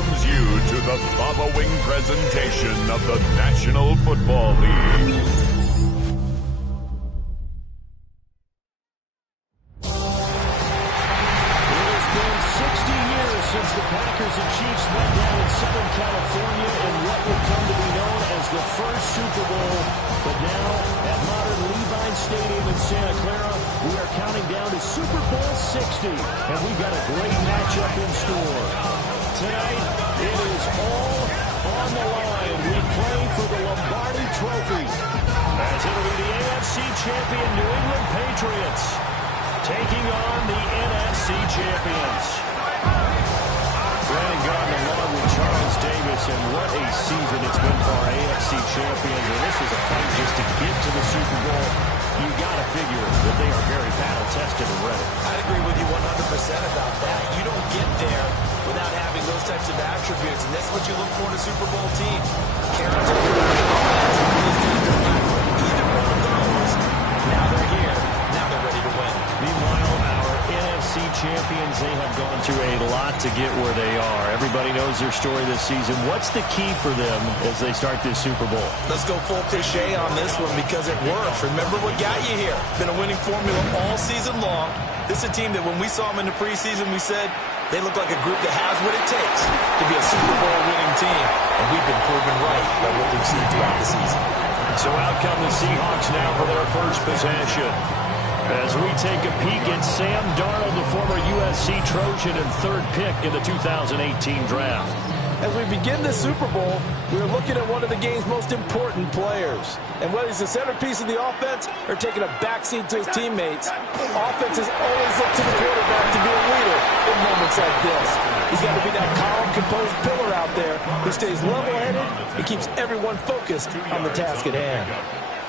welcomes you to the following presentation of the National Football League. Since the Packers and Chiefs met down in Southern California in what would come to be known as the first Super Bowl. But now, at modern Levi's Stadium in Santa Clara, we are counting down to Super Bowl 60. And we've got a great matchup in store. Tonight, it is all on the line. We play for the Lombardi Trophy. As it'll be the AFC champion New England Patriots taking on the NFC champions. Brandon Gardner along with Charles Davis, and what a season it's been for our AFC champions. And this is a fight just to get to the Super Bowl. You got to figure that they are very battle-tested and ready. I agree with you 100% about that. You don't get there without having those types of attributes, and that's what you look for in a Super Bowl team. Character, either one of those. Now they're here. Now they're ready to win. Meanwhile, our NFC champions, they have gone through a lot to get where they are. Everybody knows their story this season. What's the key for them as they start this Super Bowl? Let's go full cliche on this one because it works. Remember what got you here. Been a winning formula all season long. This is a team that when we saw them in the preseason, we said they look like a group that has what it takes to be a Super Bowl winning team. And we've been proven right by what we've seen throughout the season. So out come the Seahawks now for their first possession. As we take a peek at Sam Darnold, the former USC Trojan and third pick in the 2018 draft. As we begin the Super Bowl, we're looking at one of the game's most important players. And whether he's the centerpiece of the offense or taking a backseat to his teammates, offenses always look to the quarterback to be a leader in moments like this. He's got to be that calm, composed pillar out there who stays level-headed and keeps everyone focused on the task at hand.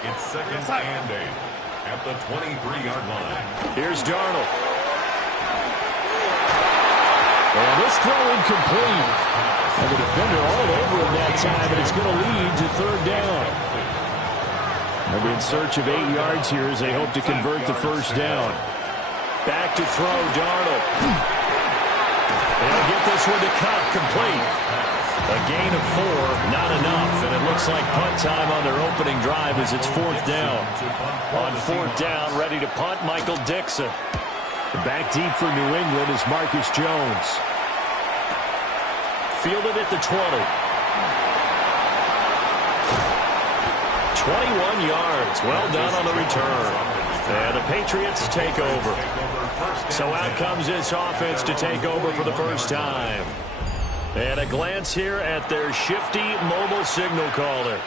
It's second and 8. At the 23-yard line. Here's Darnold. And this throw incomplete. And the defender all over him that time, and it's going to lead to third down. They'll be in search of 8 yards here as they hope to convert the first down. Back to throw, Darnold. They'll get this one to Kupp, complete. A gain of 4, not enough, and it looks like punt time on their opening drive as it's fourth down. On fourth down, ready to punt, Michael Dixon. Back deep for New England is Marcus Jones. Fielded at the 20. 21 yards. Well done on the return. And the Patriots take over. So out comes this offense to take over for the first time. And a glance here at their shifty mobile signal caller.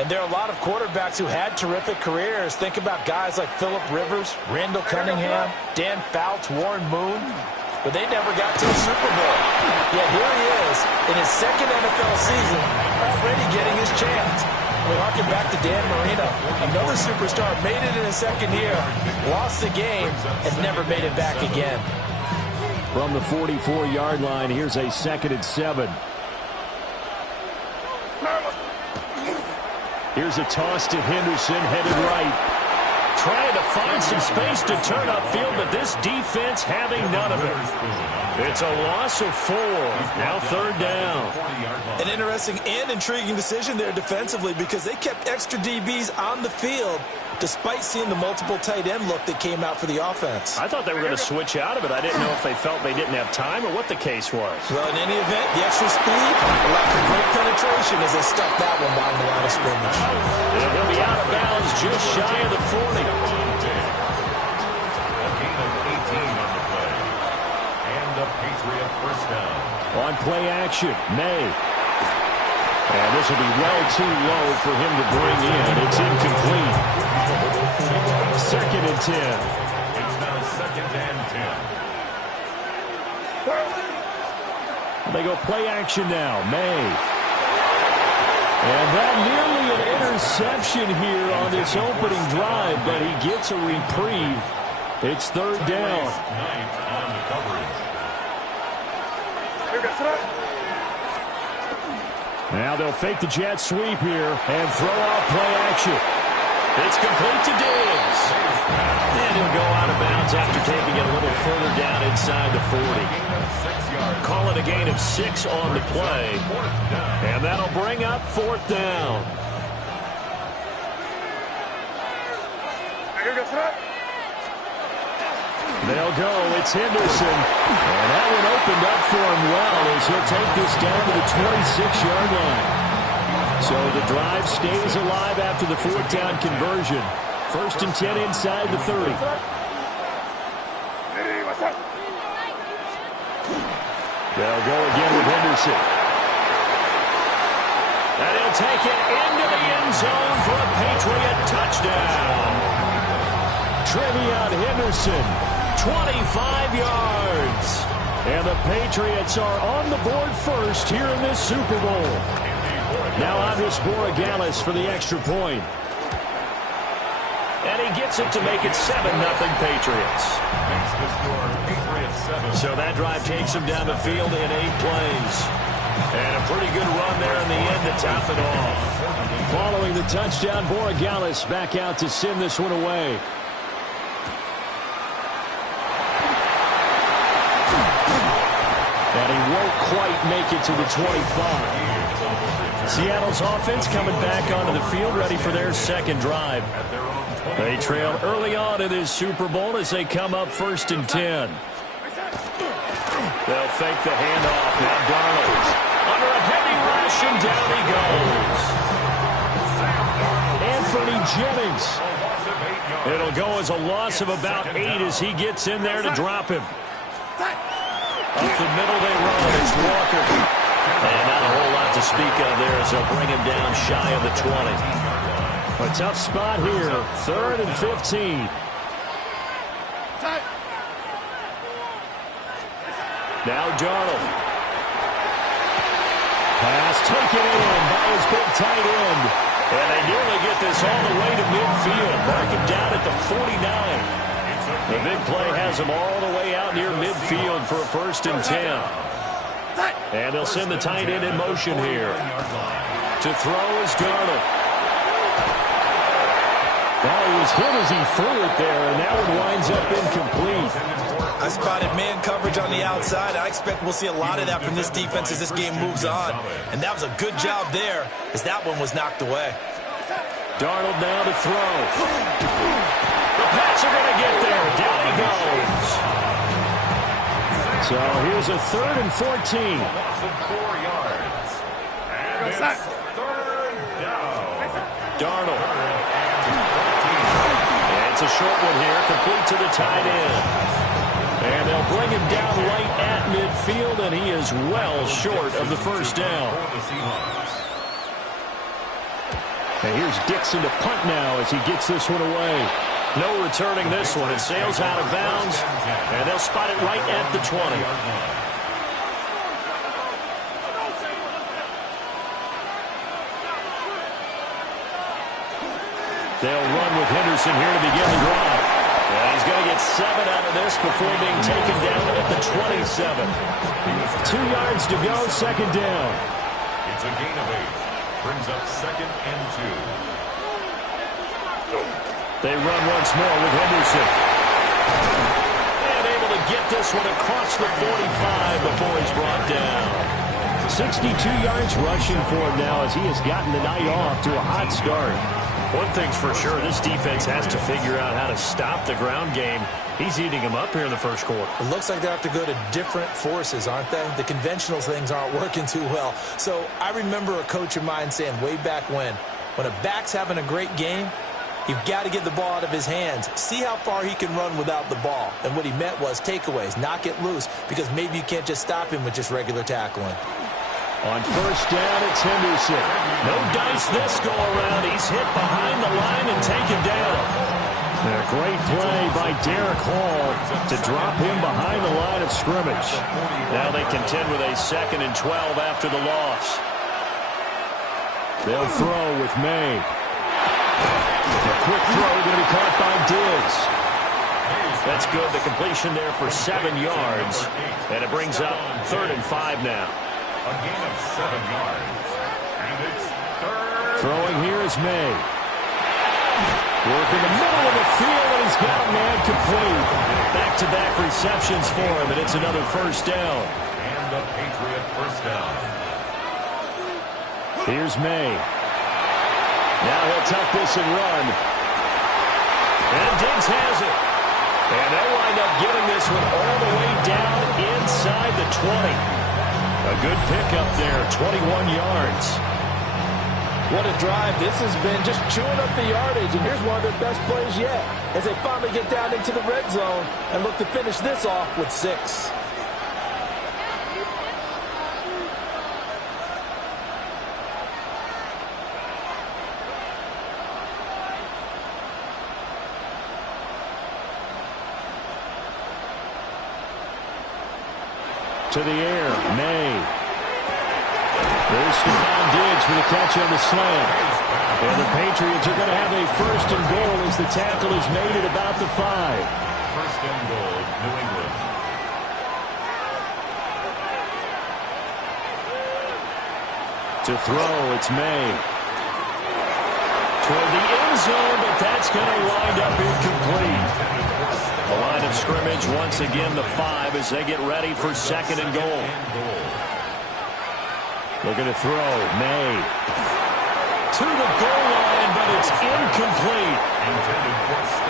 And there are a lot of quarterbacks who had terrific careers. Think about guys like Phillip Rivers, Randall Cunningham, Dan Fouts, Warren Moon. But they never got to the Super Bowl. Yet here he is in his second NFL season, already getting his chance. We harken back to Dan Marino. Another superstar made it in his second year, lost the game, and never made it back again. From the 44-yard line, here's a 2nd and 7. Here's a toss to Henderson, headed right. Trying to find some space to turn upfield, but this defense having none of it. It's a loss of 4. Now third down. An interesting and intriguing decision there defensively because they kept extra DBs on the field despite seeing the multiple tight end look that came out for the offense. I thought they were going to switch out of it. I didn't know if they felt they didn't have time or what the case was. Well, in any event, the extra speed, a lack of great penetration as they stuck that one behind the line of scrimmage. And he'll be out of bounds just shy of the 40. A gain of 18 on the play. And a Patriot first down. On play action, May. And this will be well too low for him to bring in. It's incomplete. 2nd and 10. It's now 2nd and 10. They go play action now. May. And that nearly an interception here on this opening drive, but he gets a reprieve. It's third down. Ninth on the coverage. Now they'll fake the jet sweep here and throw out play action. It's complete to Diggs. And he'll go out of bounds after taking it a little further down inside the 40. Call it a gain of 6 on the play. And that'll bring up 4th down. They'll go. It's Henderson. And that one opened up for him well as he'll take this down to the 26-yard line. So the drive stays alive after the 4th down conversion. 1st and 10 inside the 30. They'll go again with Henderson. And he'll take it into the end zone for a Patriot touchdown. Trevion Henderson, 25 yards. And the Patriots are on the board first here in this Super Bowl. Now Andres Borregales for the extra point. And he gets it to make it 7-0 Patriots. So that drive takes him down the field in 8 plays. And a pretty good run there in the end to top it off. Following the touchdown, Borregales back out to send this one away. And he won't quite make it to the 25. Seattle's offense coming back onto the field, ready for their second drive. They trail early on in this Super Bowl as they come up 1st and 10. They'll fake the handoff. Now Darnold under a heavy rush, and down he goes. Anthony Jennings. It'll go as a loss of about 8 as he gets in there to drop him. Up the middle they run. It's Walker. And not a whole lot to speak of there as they'll bring him down shy of the 20. A tough spot here. 3rd and 15. Now Darnold. Pass taken in by his big tight end. And they nearly get this all the way to midfield. Mark him down at the 49. The big play has him all the way out near midfield for a 1st and 10. And they'll send the tight end in motion here. To throw is Darnold. Well, he was hit as he threw it there, and that one winds up incomplete. I spotted man coverage on the outside. I expect we'll see a lot of that from this defense as this game moves on. And that was a good job there as that one was knocked away. Darnold now to throw. The Pats are going to get there. Down he goes. So here's a 3rd and 14. 4 yards. And it's 3rd down. Darnold. And it's a short one here, complete to the tight end. And they'll bring him down right at midfield, and he is well short of the 1st down. And here's Dixon to punt now as he gets this one away. No returning this one. It sails out of bounds, and they'll spot it right at the 20. They'll run with Henderson here to begin the drive. And he's going to get 7 out of this before being taken down at the 27. 2 yards to go, 2nd down. It's a gain of 8. Brings up 2nd and 2. They run once more with Henderson. And able to get this one across the 45 before he's brought down. 62 yards rushing for him now as he has gotten the night off to a hot start. One thing's for sure, this defense has to figure out how to stop the ground game. He's eating him up here in the 1st quarter. It looks like they have to go to different forces, aren't they? The conventional things aren't working too well. So I remember a coach of mine saying way back when a back's having a great game, you've got to get the ball out of his hands. See how far he can run without the ball. And what he meant was takeaways, knock it loose, because maybe you can't just stop him with just regular tackling. On 1st down, it's Henderson. No dice this go around. He's hit behind the line and taken down. And a great play by Derek Hall to drop him behind the line of scrimmage. Now they contend with a 2nd and 12 after the loss. They'll throw with May. A quick throw going to be caught by Diggs. That's good. The completion there for 7 yards. And it brings up 3rd and 5 now. A gain of 7 yards. And it's 3rd. Throwing here is May. Working the middle of the field, and he's got a man complete. Back-to-back receptions for him, and it's another first down. And the Patriot first down. Here's May. Now he'll tuck this and run. And Diggs has it. And they'll wind up getting this one all the way down inside the 20. A good pickup there, 21 yards. What a drive this has been, just chewing up the yardage. And here's one of their best plays yet as they finally get down into the red zone and look to finish this off with 6. To the air, May. There's Stephon Diggs for the catch on the slant. And the Patriots are going to have a first and goal as the tackle is made at about the 5. First and goal, New England. To throw, it's May. Toward the end zone, but that's going to wind up incomplete. The line of scrimmage once again the 5 as they get ready for second and goal. Looking to throw, May. To the goal line, but it's incomplete.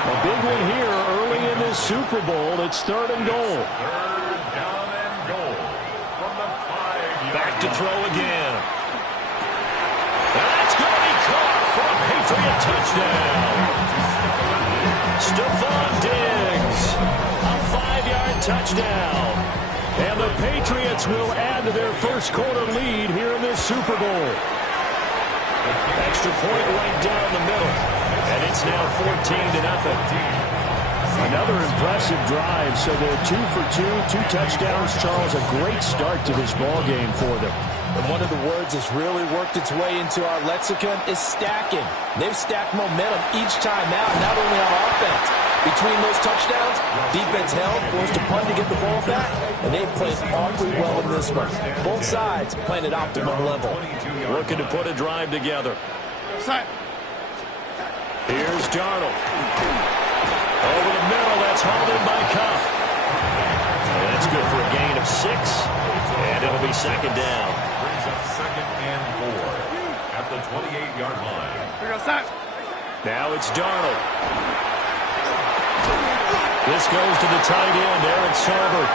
A big one here early in this Super Bowl. It's third and goal. Third down and goal from the 5-yard Back to throw again. That's going to be caught for a Patriot touchdown. Stephon Diggs, a 5-yard touchdown. And the Patriots will add to their first quarter lead here in this Super Bowl. Extra point right down the middle. And it's now 14-0. Another impressive drive. So they're 2 for 2, 2 touchdowns. Charles, a great start to this ball game for them. And one of the words that's really worked its way into our lexicon is stacking. They've stacked momentum each time out, not only on offense. Between those touchdowns, defense held, forced a punt to get the ball back, and they've played awfully well in this one. Both sides playing at optimum level. Looking to put a drive together. Here's Darnold. Over the middle, that's hauled in by Kupp. And that's good for a gain of 6, and it'll be second down. brings up second and 4 at the 28-yard line. Now it's Darnold. This goes to the tight end, Eric Saubert.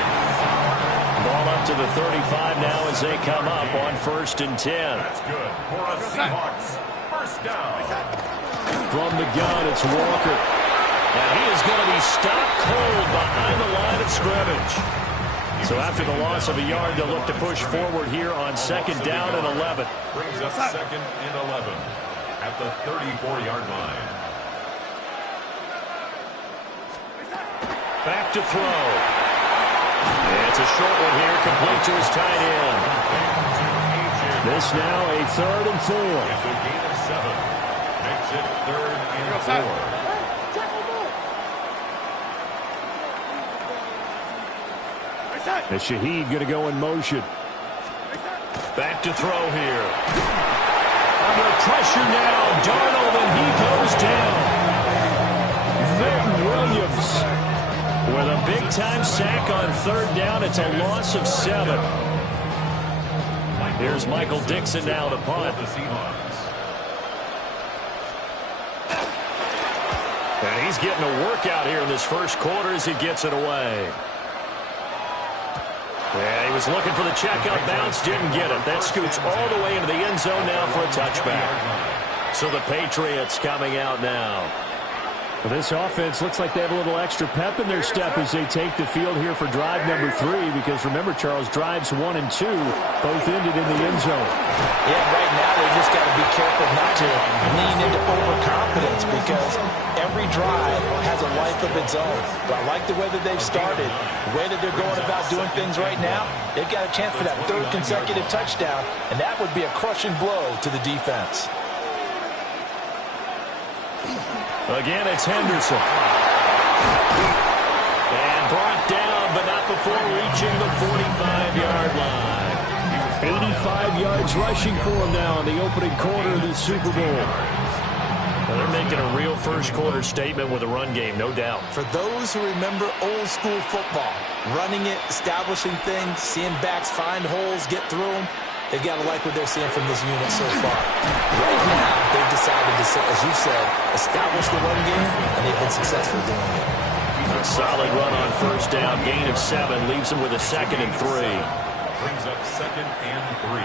Ball up to the 35 now as they come up on 1st and 10. That's good for a Seahawks first down. From the gun, it's Walker. And he is going to be stopped cold behind the line of scrimmage. So after the loss of a yard, they'll look to push forward here on 2nd down and 11. Brings up 2nd and 11 at the 34-yard line. Back to throw. And it's a short one here, complete to his tight end. This now a 3rd and 4. It's a gain of 7. Makes it 3rd and 4. And Shaheed going to go in motion. Back to throw here. Under pressure now, Darnold, and he goes down. Milton Williams with a big-time sack on 3rd down. It's a loss of 7. Here's Michael Dixon now to punt. The Seahawks. And he's getting a workout here in this first quarter as he gets it away. Yeah, he was looking for the checkout bounce, didn't get it. That scoots all the way into the end zone now for a touchback. So the Patriots coming out now. Well, this offense looks like they have a little extra pep in their step as they take the field here for drive number 3, because remember, Charles, drives 1 and 2 both ended in the end zone. Yeah, right now they just got to be careful not to lean into overconfidence, because every drive has a life of its own. But I like the way that they've started, the way that they're going about doing things right now. They've got a chance for that 3rd consecutive touchdown, and that would be a crushing blow to the defense. Again, it's Henderson. And brought down, but not before reaching the 45-yard line. 85 yards rushing for him now in the opening quarter of the Super Bowl. Well, they're making a real first-quarter statement with a run game, no doubt. For those who remember old-school football, running it, establishing things, seeing backs find holes, get through them, they've got to like what they're seeing from this unit so far. Right now, they've decided to, as you said, establish the run game, and they've been successful doing it. A solid run on first down, gain of 7, leaves them with a 2nd and 3. Brings up 2nd and 3.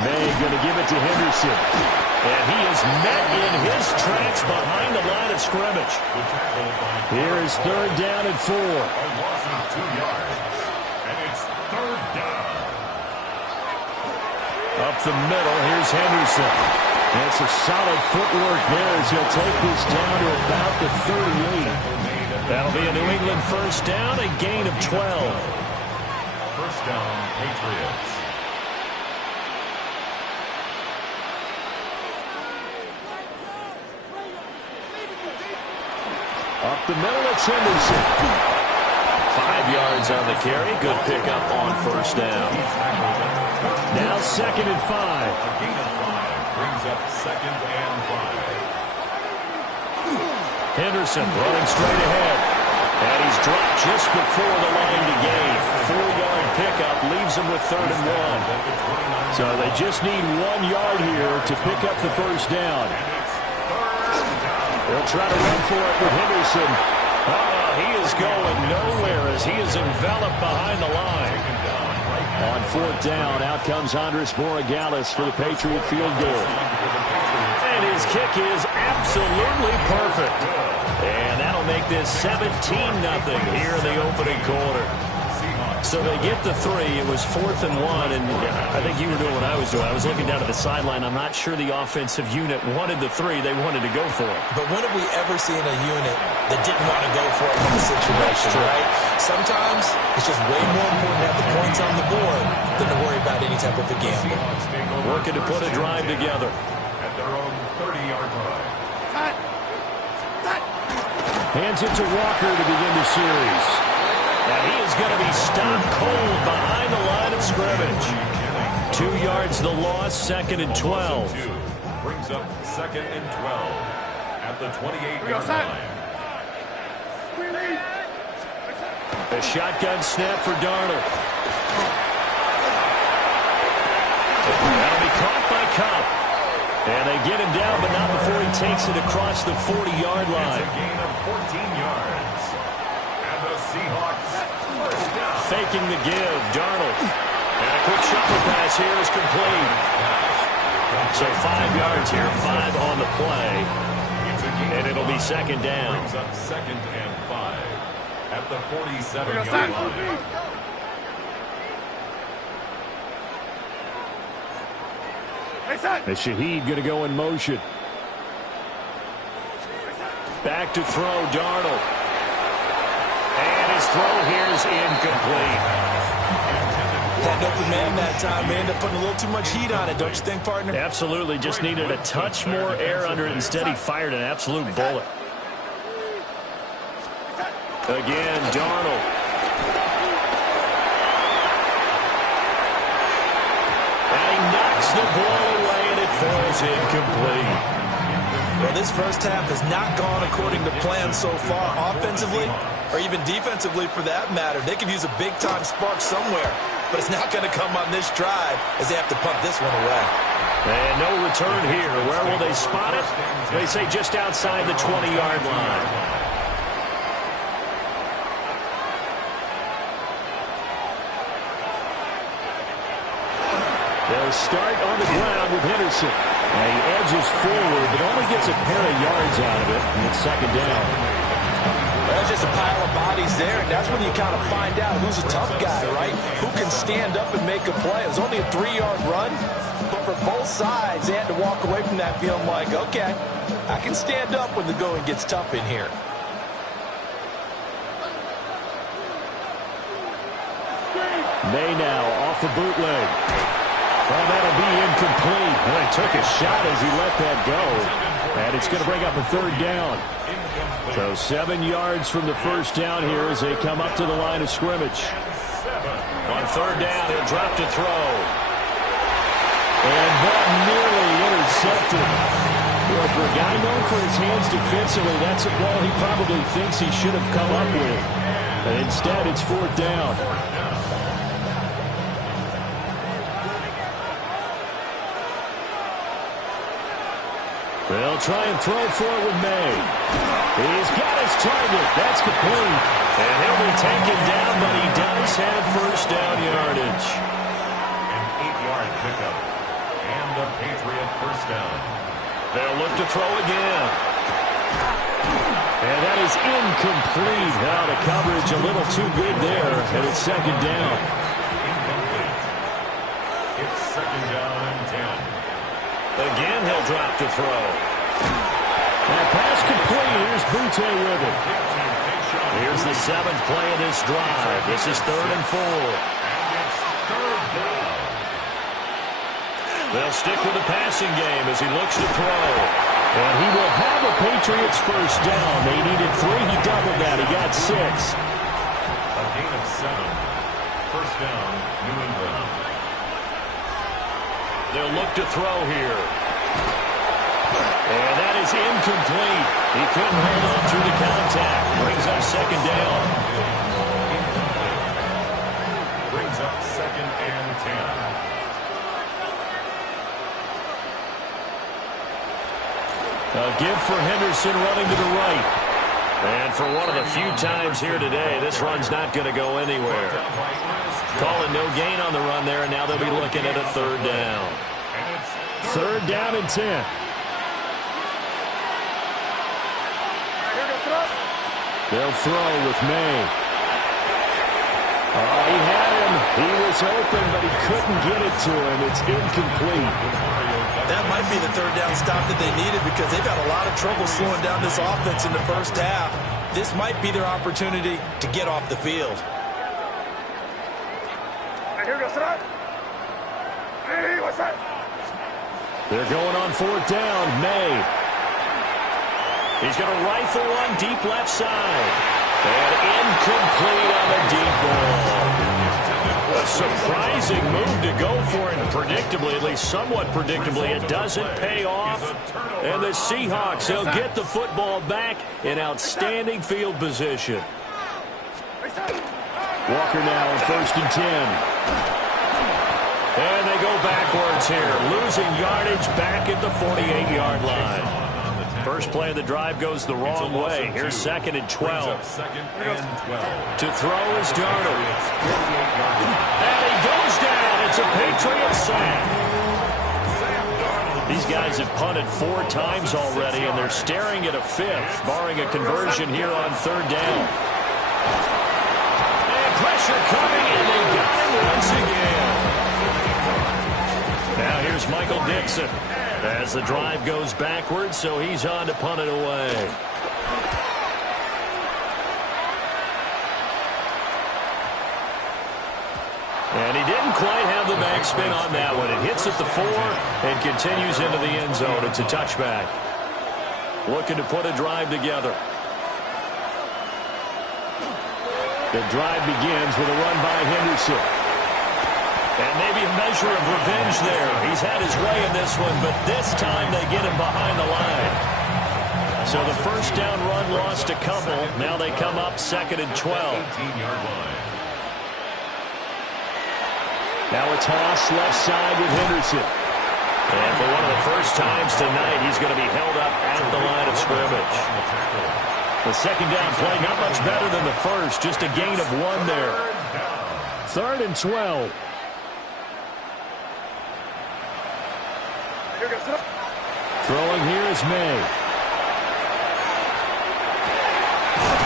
May going to give it to Henderson. And he is met in his tracks behind the line of scrimmage. Here is 3rd down and 4. A loss of 2 yards. And it's 3rd down. Up the middle, here's Henderson. And it's a solid footwork there as he'll take this down to about the 38. That'll be a New England first down, a gain of 12. First down, Patriots. Up the middle, it's Henderson. 5 yards on the carry. Good pickup on first down. Now 2nd and 5. A gain of 5 brings up 2nd and 5. Henderson running straight ahead. And he's dropped just before the line to gain. 4-yard pickup leaves him with 3rd and 1. So they just need 1 yard here to pick up the first down. They'll try to run for it with Henderson. He is going nowhere as he is enveloped behind the line. On 4th down, out comes Andres Borregales for the Patriot field goal. And his kick is absolutely perfect. And that'll make this 17-0 here in the opening quarter. So they get the 3. It was 4th and 1, and I think you were doing what I was doing. I was looking down at the sideline. I'm not sure the offensive unit wanted the 3. They wanted to go for it. But when have we ever seen a unit that didn't want to go for it in the situation, right? Sometimes it's just way more important to have the points on the board than to worry about any type of a gamble. Working to put a drive together. At their own 30-yard line. Hands it to Walker to begin the series. And he is going to be stopped cold behind the line of scrimmage. 2 yards the loss, 2nd and 12. Brings up 2nd and 12 at the 28-yard line. A shotgun snap for Darnold. That'll be caught by Kupp. And they get him down, but not before he takes it across the 40-yard line. It's a gain of 14 yards. And the Seahawks first down. Faking the give, Darnold. And a quick shuffle pass here is complete. So 5 yards here, 5 on the play. And it'll be 2nd down. Brings up 2nd and 5 at the 47-yard line. And Shaheed going to go in motion. Back to throw, Darnold. And his throw here is incomplete. Had open man that time. They ended up putting a little too much heat on it, don't you think, partner? Absolutely. Just needed a touch more air under it. Instead, he fired an absolute bullet. Again, Darnold. And he knocks the ball away, and it falls incomplete. Well, this first half has not gone according to plan so far, offensively or even defensively for that matter. They could use a big-time spark somewhere, but it's not going to come on this drive as they have to punt this one away. And no return here. Where will they spot it? They say just outside the 20-yard line. They'll start on the ground with Henderson. And he edges forward, but only gets a pair of yards out of it, and it's 2nd down. There's just a pile of bodies there, and that's when you kind of find out who's a tough guy, right? Who can stand up and make a play. It was only a 3-yard run, but for both sides, they had to walk away from that feeling like, okay, I can stand up when the going gets tough in here. May now off the bootleg. Well, that'll be incomplete. Well, he took a shot as he let that go. And it's going to bring up a 3rd down. So 7 yards from the first down here as they come up to the line of scrimmage. On 3rd down, he'll drop to throw. And that nearly intercepted. Well, for a guy known for his hands defensively, that's a ball he probably thinks he should have come up with. And instead, it's 4th down. They'll try and throw for it with May. He's got his target. That's complete. And he'll be taken down, but he does have first down yardage. An 8-yard pickup. And the Patriot first down. They'll look to throw again. And that is incomplete. Now the coverage a little too good there, and it's 2nd down. Incomplete. It's 2nd down and 10. Again, he'll drop to throw. That pass complete. Here's Butte with it. Here's the 7th play of this drive. This is 3rd and 4. They'll stick with the passing game as he looks to throw. And he will have a Patriots first down. They needed 3. He doubled that. He got 6. A gain of 7. First down, New England. They'll look to throw here. And that is incomplete. He couldn't hold on through the contact. Brings up 2nd down. Brings up 2nd and 10. A give for Henderson running to the right. And for one of the few times here today, this run's not going to go anywhere. Calling no gain on the run there, and now they'll be looking at a 3rd down. 3rd down and 10. They'll throw with May. Oh, he had him. He was open, but he couldn't get it to him. It's incomplete. That might be the 3rd down stop that they needed because they've got a lot of trouble slowing down this offense in the first half. This might be their opportunity to get off the field. They're going on 4th down. May. He's going to rifle one deep left side. And incomplete on the deep ball. A surprising move to go for, and predictably, at least somewhat predictably, it doesn't pay off. And the Seahawks, they'll get the football back in outstanding field position. Walker now on 1st and 10. And they go backwards here, losing yardage back at the 48-yard line. First play of the drive goes the wrong way. Here's 2nd and 12. 2nd and 12. To throw is Darnold. And he goes down. It's a Patriot sack. These guys have punted 4 times already, and they're staring at a 5th, barring a conversion here on 3rd down. And pressure coming, and they got him once again. Now here's Michael Dixon as the drive goes backwards, so he's on to punt it away. And he didn't quite have the backspin on that one. It hits at the 4 and continues into the end zone. It's a touchback. Looking to put a drive together. The drive begins with a run by Henderson. And maybe a measure of revenge there. He's had his way in this one, but this time they get him behind the line. So the first down run lost a couple. Now they come up 2nd and 12. 18-yard line. Now a toss left side with Henderson. And for one of the first times tonight, he's going to be held up at the line of scrimmage. The 2nd down play, not much better than the first. Just a gain of 1 there. 3rd and 12. Throwing here is May.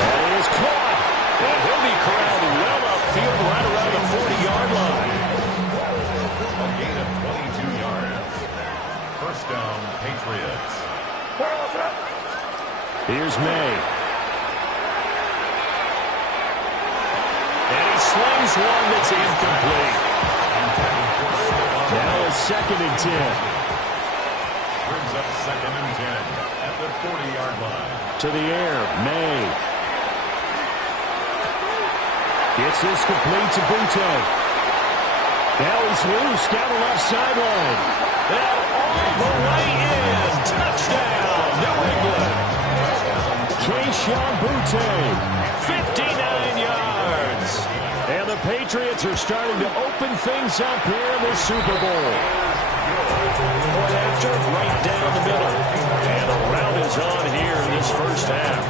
And it is caught. And he'll be corralled well upfield right around the 40-yard line. A gain of 22 yards. First down, Patriots. Here's May. And he slings one that's incomplete. Now it's 2nd and 10. Brings up 2nd and 10 at the 40-yard line. To the air, May. Gets this complete to Butte. Now he's loose down the left sideline. And all the way in. Touchdown, New England. Kayshon Boutte, 59 yards. And the Patriots are starting to open things up here in the Super Bowl. Point after, right down the middle. And a rout is on here in this first half.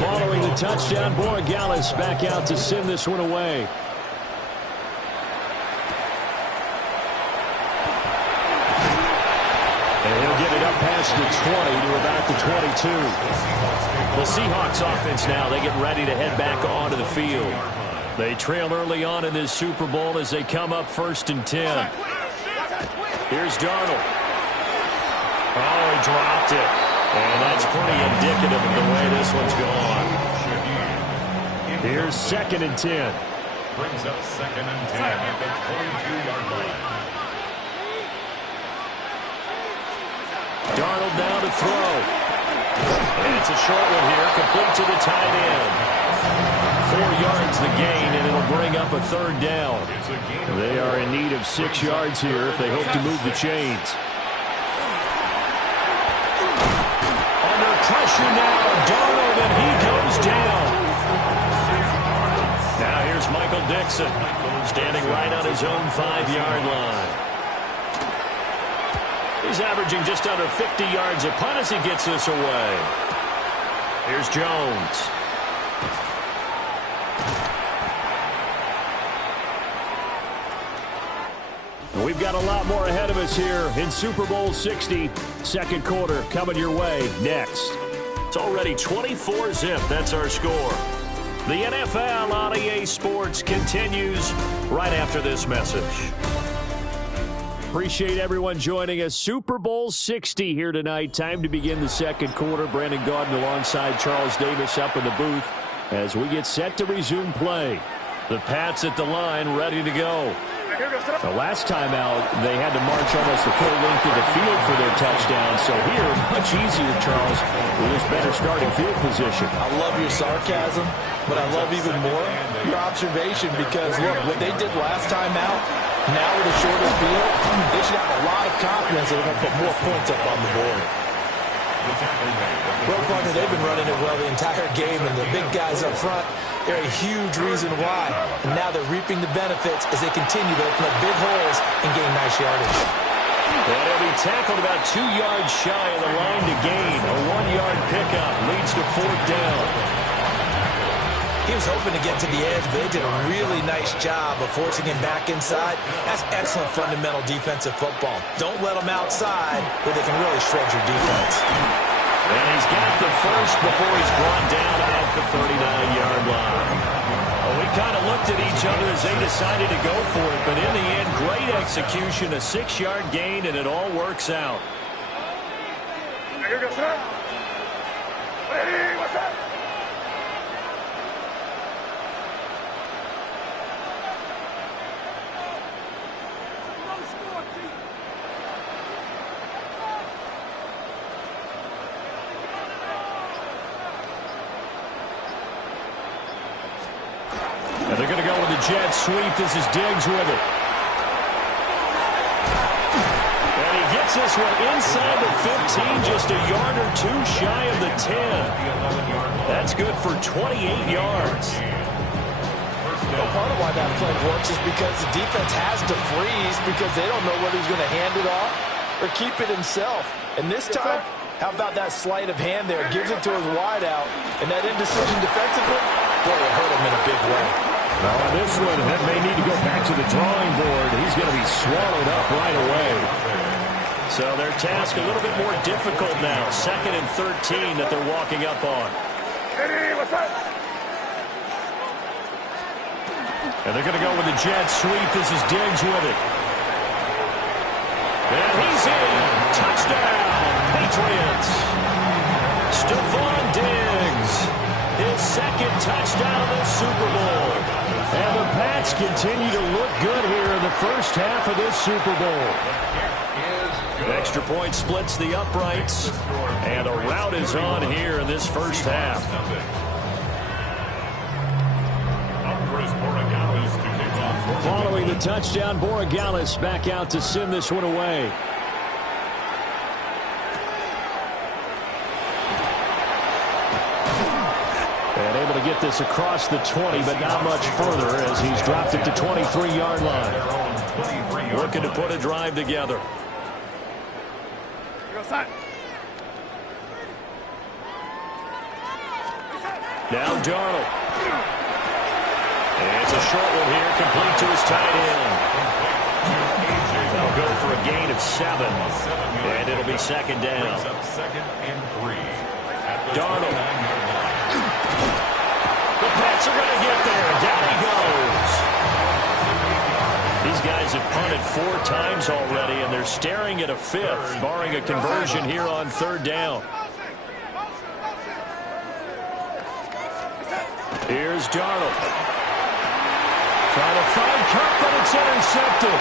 Following the touchdown, Borregales back out to send this one away. And he'll get it up past the 20 to about the 22. The Seahawks offense now, they get ready to head back onto the field. They trail early on in this Super Bowl as they come up 1st and 10. Here's Darnold. Oh, he dropped it. And that's pretty indicative of the way this one's gone. Here's 2nd and 10. Brings up 2nd and 10 at the 22-yard line. Darnold now to throw. And it's a short one here, complete to the tight end. 4 yards the gain, and it'll bring up a 3rd down. They are in need of 6 yards here if they hope to move the chains. Under pressure now, Darnold, and he goes down. Now here's Michael Dixon, standing right on his own 5-yard line. He's averaging just under 50 yards a punt as he gets this away. Here's Jones. We've got a lot more ahead of us here in Super Bowl 60. 2nd quarter coming your way next. It's already 24-zip. That's our score. The NFL on EA Sports continues right after this message. Appreciate everyone joining us. Super Bowl 60 here tonight. Time to begin the 2nd quarter. Brandon Gaudin alongside Charles Davis up in the booth as we get set to resume play. The Pats at the line, ready to go. The last time out, they had to march almost the full length of the field for their touchdown. So here, much easier, Charles, with this better starting field position. I love your sarcasm, but I love even more your observation because, look, what they did last time out, now with a shorter field, they should have a lot of confidence that they're going to put more points up on the board. Well, partner, they've been running it well the entire game, and the big guys up front, they're a huge reason why. And now they're reaping the benefits as they continue to open up big holes and gain nice yardage. And he'll be tackled about 2 yards shy of the line to gain. A 1-yard pickup leads to 4th down. He was hoping to get to the edge, but they did a really nice job of forcing him back inside. That's excellent fundamental defensive football. Don't let them outside where they can really shred your defense. And he's got the first before he's brought down at the 39-yard line. Well, we kind of looked at each other as they decided to go for it, but in the end, great execution, a 6-yard gain, and it all works out. Here goes, sir. Hey, what's up? And they're going to go with the jet sweep. This is Diggs with it. And he gets this one inside the 15, just a yard or 2 shy of the 10. That's good for 28 yards. Well, part of why that play works is because the defense has to freeze because they don't know whether he's going to hand it off or keep it himself. And this time, how about that sleight of hand there? Gives it to his wideout, and that indecision defensively, boy, it hurt him in a big way. Well, this one may need to go back to the drawing board. He's going to be swallowed up right away. So their task a little bit more difficult now. 2nd and 13 that they're walking up on. Hey, what's up? And they're going to go with the jet sweep. This is Diggs with it. And he's in. Touchdown, Patriots. Stephon Diggs. His 2nd touchdown of the Super Bowl. And the Pats continue to look good here in the first half of this Super Bowl. Extra point splits the uprights. And a rout is on here in this first half. Up first Following the touchdown, Borregales back out to send this one away. And able to get this across the 20, but not much further as he's dropped it to 23-yard line. Looking to put a drive together. Now Darnold. And it's a short one here, complete to his tight end. They'll go for a gain of 7. And it'll be second down. Darnold. The Pats are going to get there. Down he goes. These guys have punted 4 times already, and they're staring at a 5th, barring a conversion here on third down. Here's Darnold. Trying to find Kupp, but it's intercepted.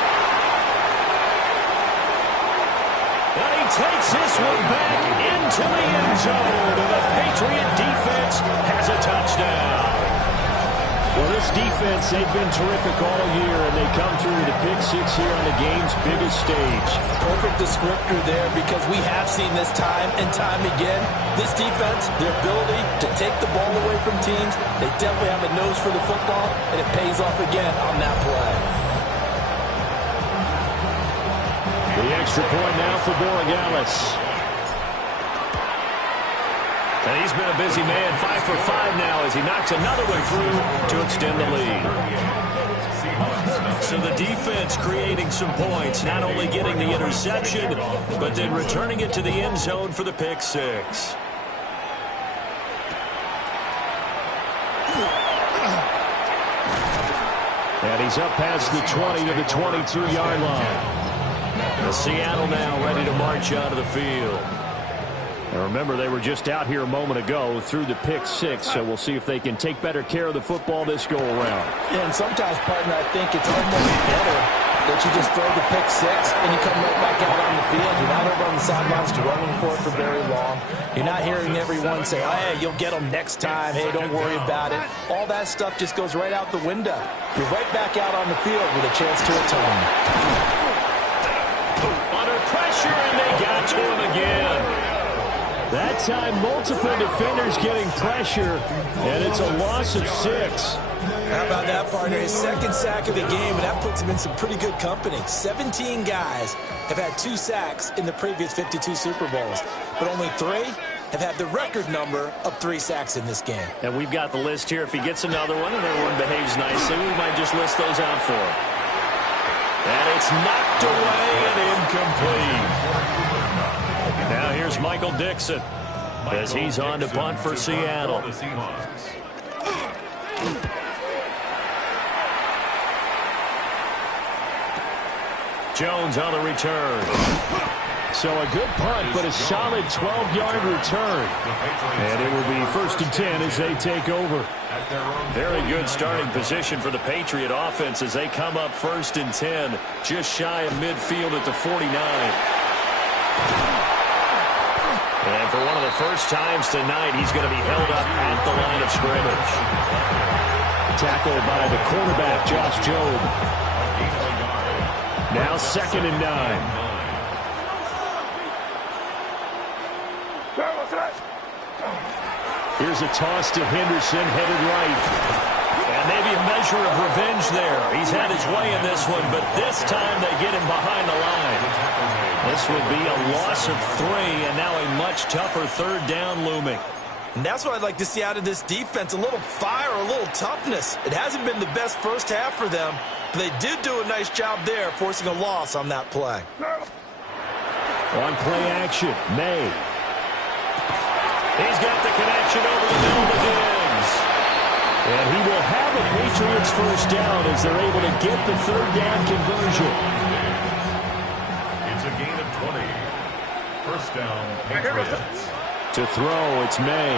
And he takes this one back into the end zone. And the Patriot defense has a touchdown. Well, this defense, they've been terrific all year, and they come through the pick 6 here on the game's biggest stage. Perfect descriptor there, because we have seen this time and time again. This defense, their ability to take the ball away from teams, they definitely have a nose for the football, and it pays off again on that play. The extra point now for Borregales. And he's been a busy man, 5 for 5 now as he knocks another one through to extend the lead. So the defense creating some points, not only getting the interception, but then returning it to the end zone for the pick 6. And he's up past the 20 to the 22-yard line. The Seattle now ready to march out of the field. And remember, they were just out here a moment ago through the pick 6, so we'll see if they can take better care of the football this go-around. Yeah, and sometimes, partner, I think it's almost better that you just throw the pick 6 and you come right back out on the field. You're not over on the sidelines running for it for very long. You're not hearing everyone say, oh, hey, you'll get them next time. Hey, don't worry about it. All that stuff just goes right out the window. You're right back out on the field with a chance to atone. Under pressure, and they got to him again. That time, multiple defenders getting pressure, and it's a loss of 6. How about that, partner? His second sack of the game, and that puts him in some pretty good company. 17 guys have had 2 sacks in the previous 52 Super Bowls, but only 3 have had the record number of 3 sacks in this game. And we've got the list here. If he gets another one and everyone behaves nicely, we might just list those out for him. And it's knocked away and incomplete. Now here's Michael Dixon as he's on to punt for Seattle. Jones on the return. So a good punt, but a solid 12-yard return. And it will be 1st and 10 as they take over. Very good starting position for the Patriot offense as they come up 1st and 10, just shy of midfield at the 49. And for one of the first times tonight, he's going to be held up at the line of scrimmage. Tackled by the quarterback, Josh Jobe. Now 2nd and 9. Here's a toss to Henderson, headed right. And maybe a measure of revenge there. He's had his way in this one, but this time they get him behind the line. This will be a loss of 3, and now a much tougher 3rd down looming. And that's what I'd like to see out of this defense, a little fire, a little toughness. It hasn't been the best first half for them, but they did do a nice job there, forcing a loss on that play. On play action, May. He's got the connection over the middle to Diggs. And he will have a Patriots first down as they're able to get the 3rd down conversion. It's a gain of 20. First down, Patriots. To throw, it's May.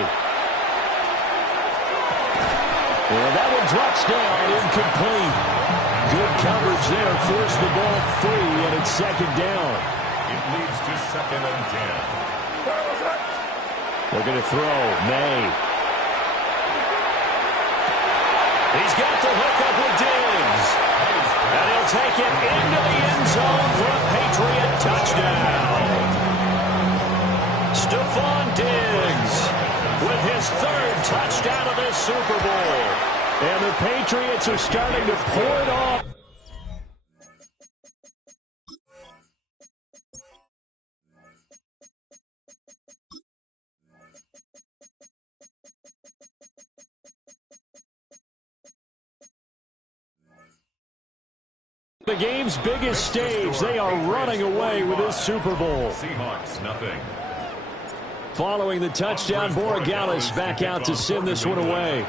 And that one drops down, incomplete. Good coverage there, forced the ball free, and it's 2nd down. It leads to 2nd and 10. Looking to throw, May. He's got the hook up take it into the end zone for a Patriot touchdown. Stephon Diggs with his third touchdown of this Super Bowl. And the Patriots are starting to pour it off. The game's biggest stage. They are running away with this Super Bowl. Seahawks, nothing. Following the touchdown, Borregales back out to send this one away.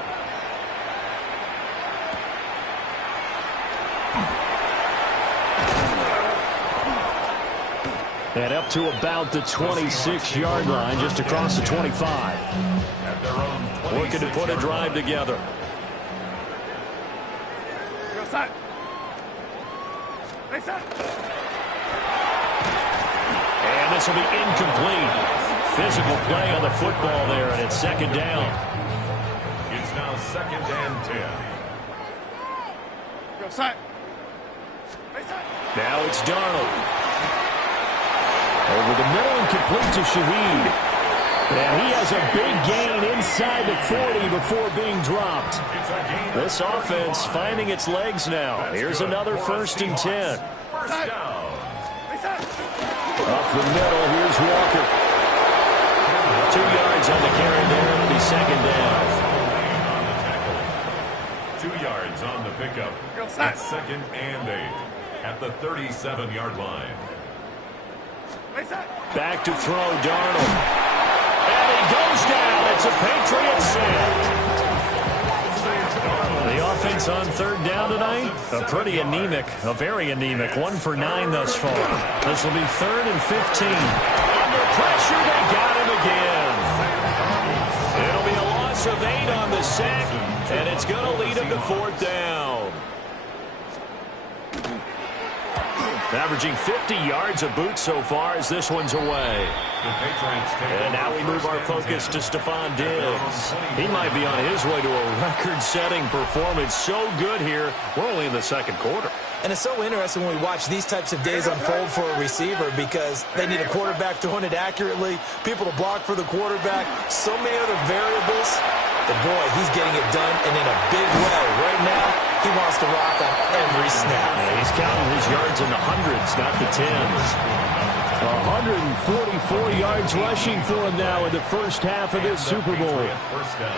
And up to about the 26-yard line, just across the 25. Looking to put a drive together. And this will be incomplete. Physical play on the football there, and it's second down. It's now 2nd and 10. Now it's Darnold. Over the middle and complete to Shaheed. And he has a big gain inside the 40 before being dropped. This offense finding its legs now. Here's another 1st and 10. First down. Up the middle, here's Walker. 2 yards on the carry there. It'll be second down. 2 yards on the pickup. It's 2nd and 8 at the 37-yard line. Back to throw, Darnold. And he goes down. It's a Patriot sack. The offense on 3rd down tonight, a pretty anemic, a very anemic. 1 for 9 thus far. This will be 3rd and 15. Under pressure, they got him again. It'll be a loss of 8 on the sack, and it's going to lead him to 4th down. Averaging 50 yards a boot so far as this one's away. And now we move our focus to Stephon Diggs. He might be on his way to a record-setting performance. So good here. We're only in the 2nd quarter. And it's so interesting when we watch these types of days unfold for a receiver because they need a quarterback throwing it accurately, people to block for the quarterback, so many other variables. But, boy, he's getting it done, and in a big way. Right now, he wants to rock on every snap. Yeah, he's counting his yards in the hundreds, not the tens. 144 yards rushing for him now in the first half of this Super Bowl. First down.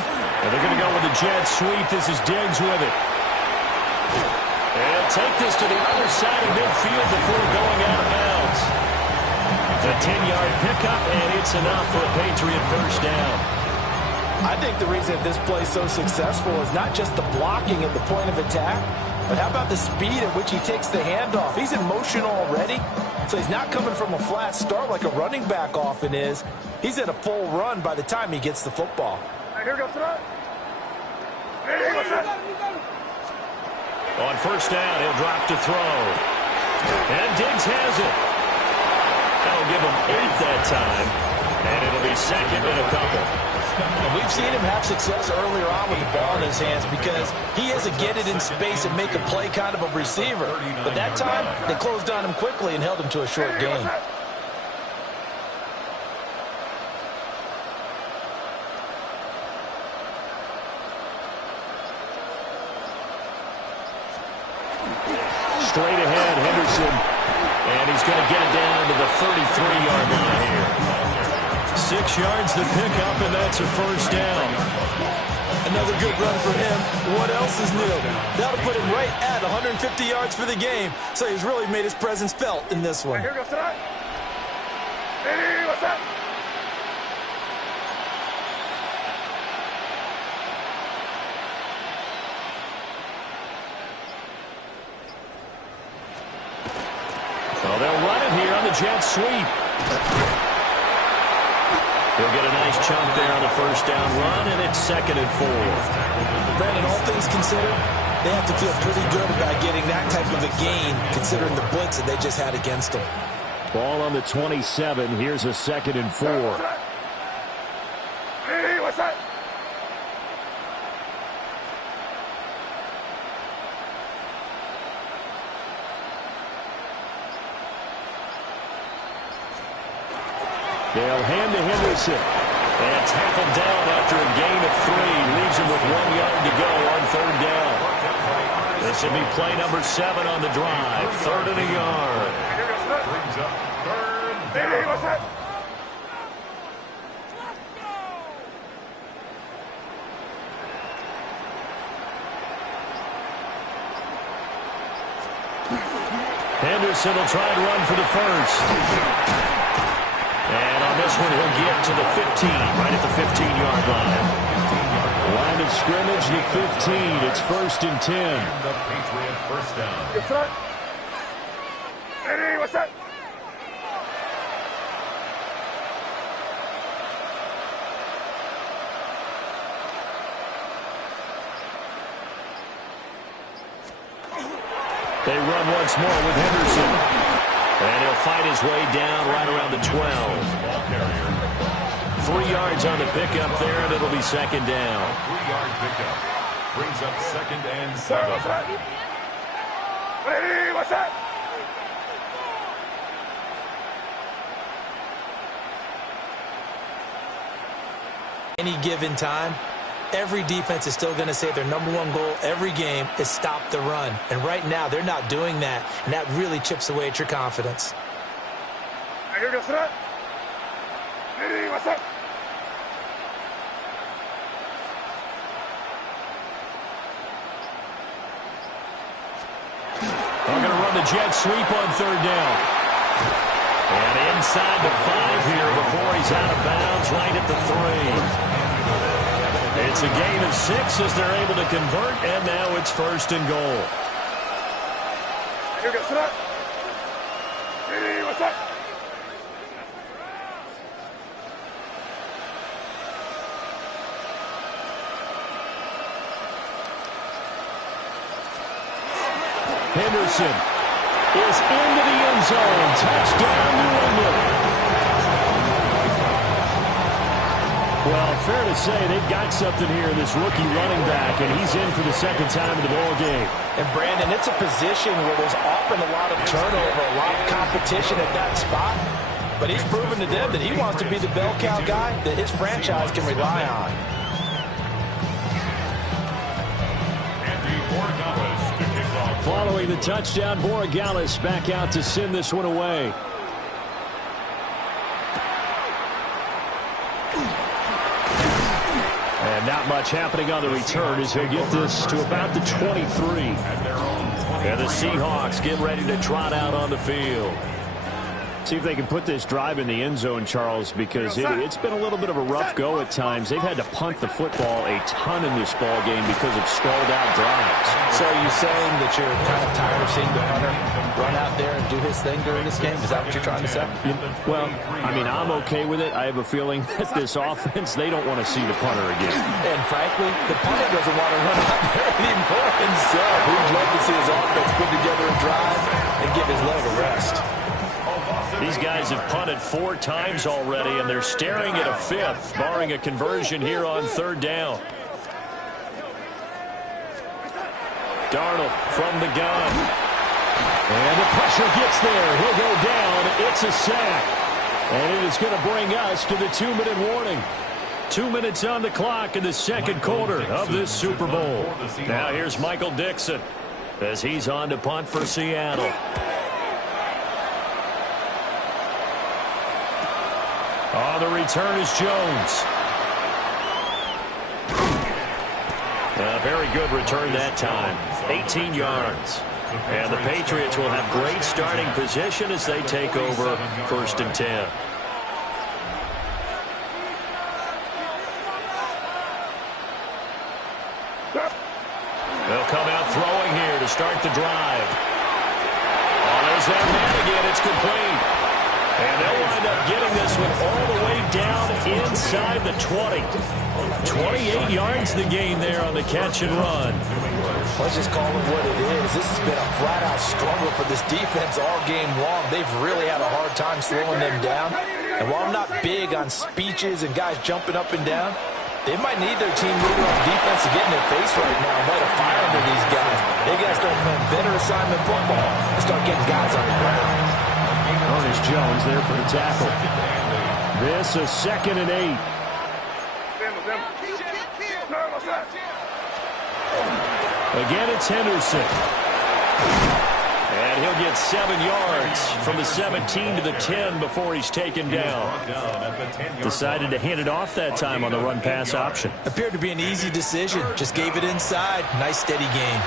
And they're going to go with the jet sweep. This is Diggs with it. And take this to the other side of midfield before going out of bounds. A 10-yard pickup, and it's enough for a Patriot first down. I think the reason this play is so successful is not just the blocking at the point of attack, but how about the speed at which he takes the handoff? He's in motion already, so he's not coming from a flat start like a running back often is. He's in a full run by the time he gets the football. On first down, he'll drop to throw. And Diggs has it. That'll give him 8 that time, and it'll be 2nd and a couple. And we've seen him have success earlier on with the ball in his hands because he is a get it in space and make a play kind of a receiver. But that time, they closed on him quickly and held him to a short gain. Straight ahead, Henderson. And he's going to get it down to the 33-yard line here. 6 yards to pick up, and that's a first down. Another good run for him. What else is new? That'll put him right at 150 yards for the game. So he's really made his presence felt in this one. Well, they'll run it here on the jet sweep. He'll get a nice chunk there on the first down run, and it's 2nd and 4. Brandon, all things considered, they have to feel pretty good about getting that type of a gain, considering the blitz that they just had against them. Ball on the 27. Here's a 2nd and 4. They'll hand to Henderson. And tackled down after a gain of 3. Leaves him with 1 yard to go on 3rd down. This will be play number 7 on the drive. 3rd and a yard. Brings up 3rd down. Henderson will try and run for the first. And on this one, he'll get to the 15, right at the 15-yard line. Line of scrimmage, the 15. It's 1st and 10. The Patriot first down. Yes, sir. Ready, what's that? They run once more with Henderson. And he'll fight his way down right around the 12. 3 yards on the pickup there, and it'll be 2nd down. 3-yard pickup. Brings up 2nd and Sir, 7. what's that? Ready, what's that? Any given time, every defense is still going to say their #1 goal every game is stop the run. And right now, they're not doing that, and that really chips away at your confidence. Here goes that. Ready, what's that? They're going to run the jet sweep on 3rd down. And inside the 5 here before he's out of bounds, right at the 3. It's a gain of 6 as they're able to convert, and now it's 1st and goal. Here goes that. Ready, what's that? Henderson is into the end zone. Touchdown, New England. Well, fair to say they've got something here in this rookie running back, and he's in for the 2nd time in the ball game. And, Brandon, it's a position where there's often a lot of turnover, a lot of competition at that spot. But he's proven to them that he wants to be the bell cow guy that his franchise can rely on. Following the touchdown, Borregales back out to send this one away. And not much happening on the return as he'll get this to about the 23. And the Seahawks get ready to trot out on the field. See if they can put this drive in the end zone, Charles, because it's been a little bit of a rough go at times. They've had to punt the football a ton in this ball game because of stalled out drives. So are you saying that you're kind of tired of seeing the punter run out there and do his thing during this game? Is that what you're trying to say? Well, I mean, I'm okay with it. I have a feeling that this offense, they don't want to see the punter again. And frankly, the punter doesn't want to run out there anymore himself. He'd love to see his offense put together a drive and give his leg a rest. These guys have punted 4 times already, and they're staring at a 5th, barring a conversion here on 3rd down. Darnold from the gun. And the pressure gets there. He'll go down. It's a sack. And it is going to bring us to the 2-minute warning. 2 minutes on the clock in the 2nd quarter of this Super Bowl. Now here's Michael Dixon as he's on to punt for Seattle. On the return is Jones. A very good return that time. 18 yards. And the Patriots will have great starting position as they take over 1st and 10. They'll come out throwing here to start the drive. Oh, there's that man again. It's complete. And they'll wind up getting this one all the way down inside the 20. 28 yards the gain there on the catch and run. Let's just call it what it is. This has been a flat-out struggle for this defense all game long. They've really had a hard time slowing them down. And while I'm not big on speeches and guys jumping up and down, they might need their team leader on defense to get in their face right now and light a fire under these guys. They got to start playing better assignment football and start getting guys on the ground. Ernest Jones there for the tackle. This is 2nd and 8. Again, it's Henderson. And he'll get 7 yards from the 17 to the 10 before he's taken down. Decided to hand it off that time on the run-pass option. Appeared to be an easy decision. Just gave it inside. Nice, steady gain.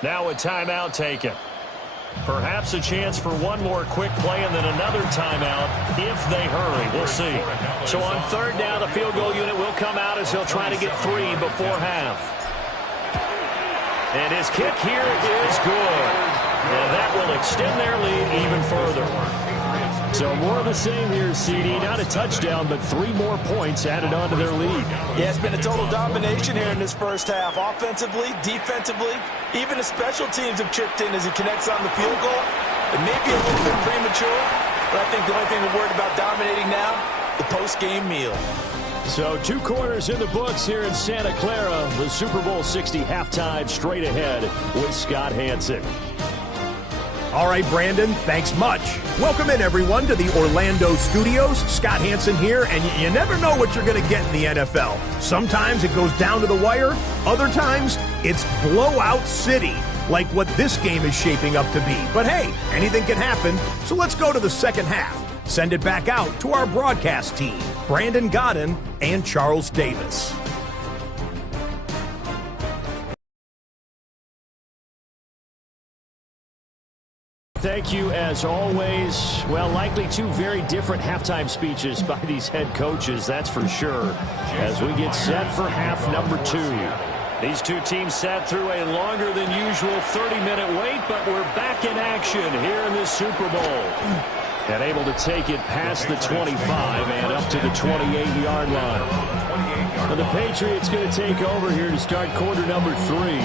Now a timeout taken. Perhaps a chance for one more quick play and then another timeout if they hurry. We'll see. So on 3rd down, the field goal unit will come out as he'll try to get 3 before half. And his kick here is good. And that will extend their lead even further. So more of the same here, CD. Not a touchdown, but 3 more points added on to their lead. Yeah, it's been a total domination here in this first half. Offensively, defensively, even the special teams have chipped in as he connects on the field goal. It may be a little bit premature, but I think the only thing we're worried about dominating now, the post-game meal. So 2 quarters in the books here in Santa Clara. The Super Bowl 60 halftime straight ahead with Scott Hanson. All right, Brandon, thanks much. Welcome in, everyone, to the Orlando studios. Scott Hanson here, and you never know what you're going to get in the NFL. Sometimes it goes down to the wire. Other times, it's blowout city, like what this game is shaping up to be. But hey, anything can happen, so let's go to the second half. Send it back out to our broadcast team, Brandon Godden and Charles Davis. Thank you, as always. Well, likely 2 very different halftime speeches by these head coaches, that's for sure, as we get set for half number 2. These 2 teams sat through a longer than usual 30-minute wait, but we're back in action here in this Super Bowl. And able to take it past the 25 and up to the 28-yard line. Now the Patriots going to take over here to start quarter number 3.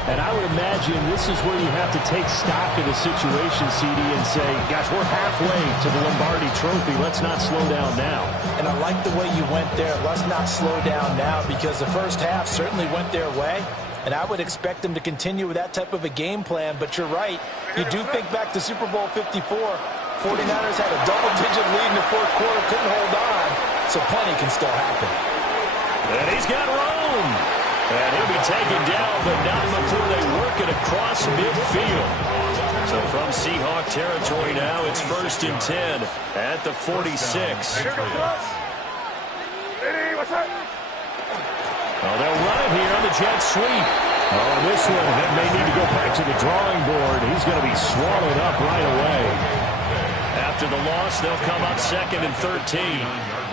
And I would imagine this is where you have to take stock of the situation, CD, and say, gosh, we're halfway to the Lombardi Trophy. Let's not slow down now. And I like the way you went there. Let's not slow down now, because the first half certainly went their way. And I would expect them to continue with that type of a game plan. But you're right. You do think back to Super Bowl 54. 49ers had a double-digit lead in the 4th quarter, couldn't hold on. So plenty can still happen. And he's got room. And he'll be taken down, but not before they work it across midfield. So from Seahawk territory now, it's 1st and 10 at the 46. Oh, they'll run it here on the jet sweep. Oh, this one may need to go back to the drawing board. He's going to be swallowed up right away. After the loss, they'll come up 2nd and 13.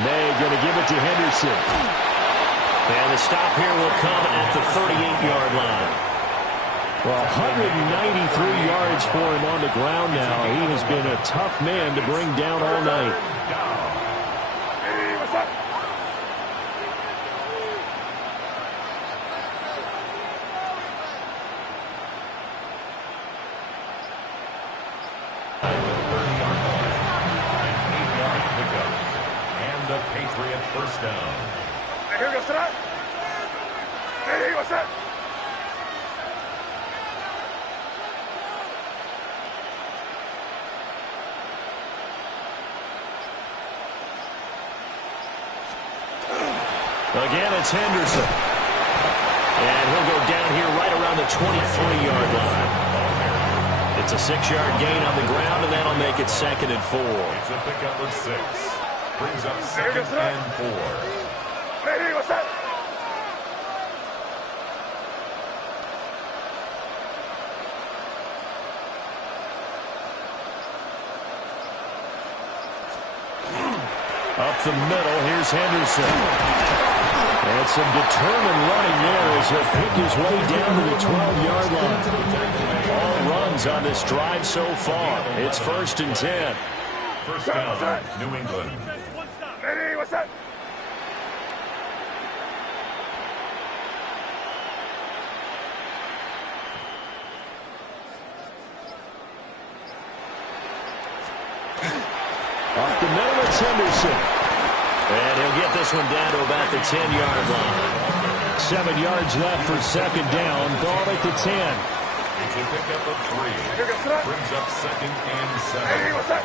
May going to give it to Henderson. And the stop here will come at the 38-yard line. Well, 193 yards for him on the ground now. He has been a tough man to bring down all night. First down. Here goes that. Hey, what's that? Again, it's Henderson. And he'll go down here right around the 23-yard line. It's a 6-yard gain on the ground, and that'll make it 2nd and 4. It's a pickup of 6. Brings up 2nd and 4. Hey, what's that? Up the middle, here's Henderson. And some determined running there as he'll pick his way down to the 12-yard line. All runs on this drive so far. It's 1st and 10. First down, New England. Hey, what's that? Henderson. And he'll get this one down to about the 10-yard line. 7 yards left for second down. Ball at the 10. It's a pickup of 3. Brings up second and 7. Hey, what's that?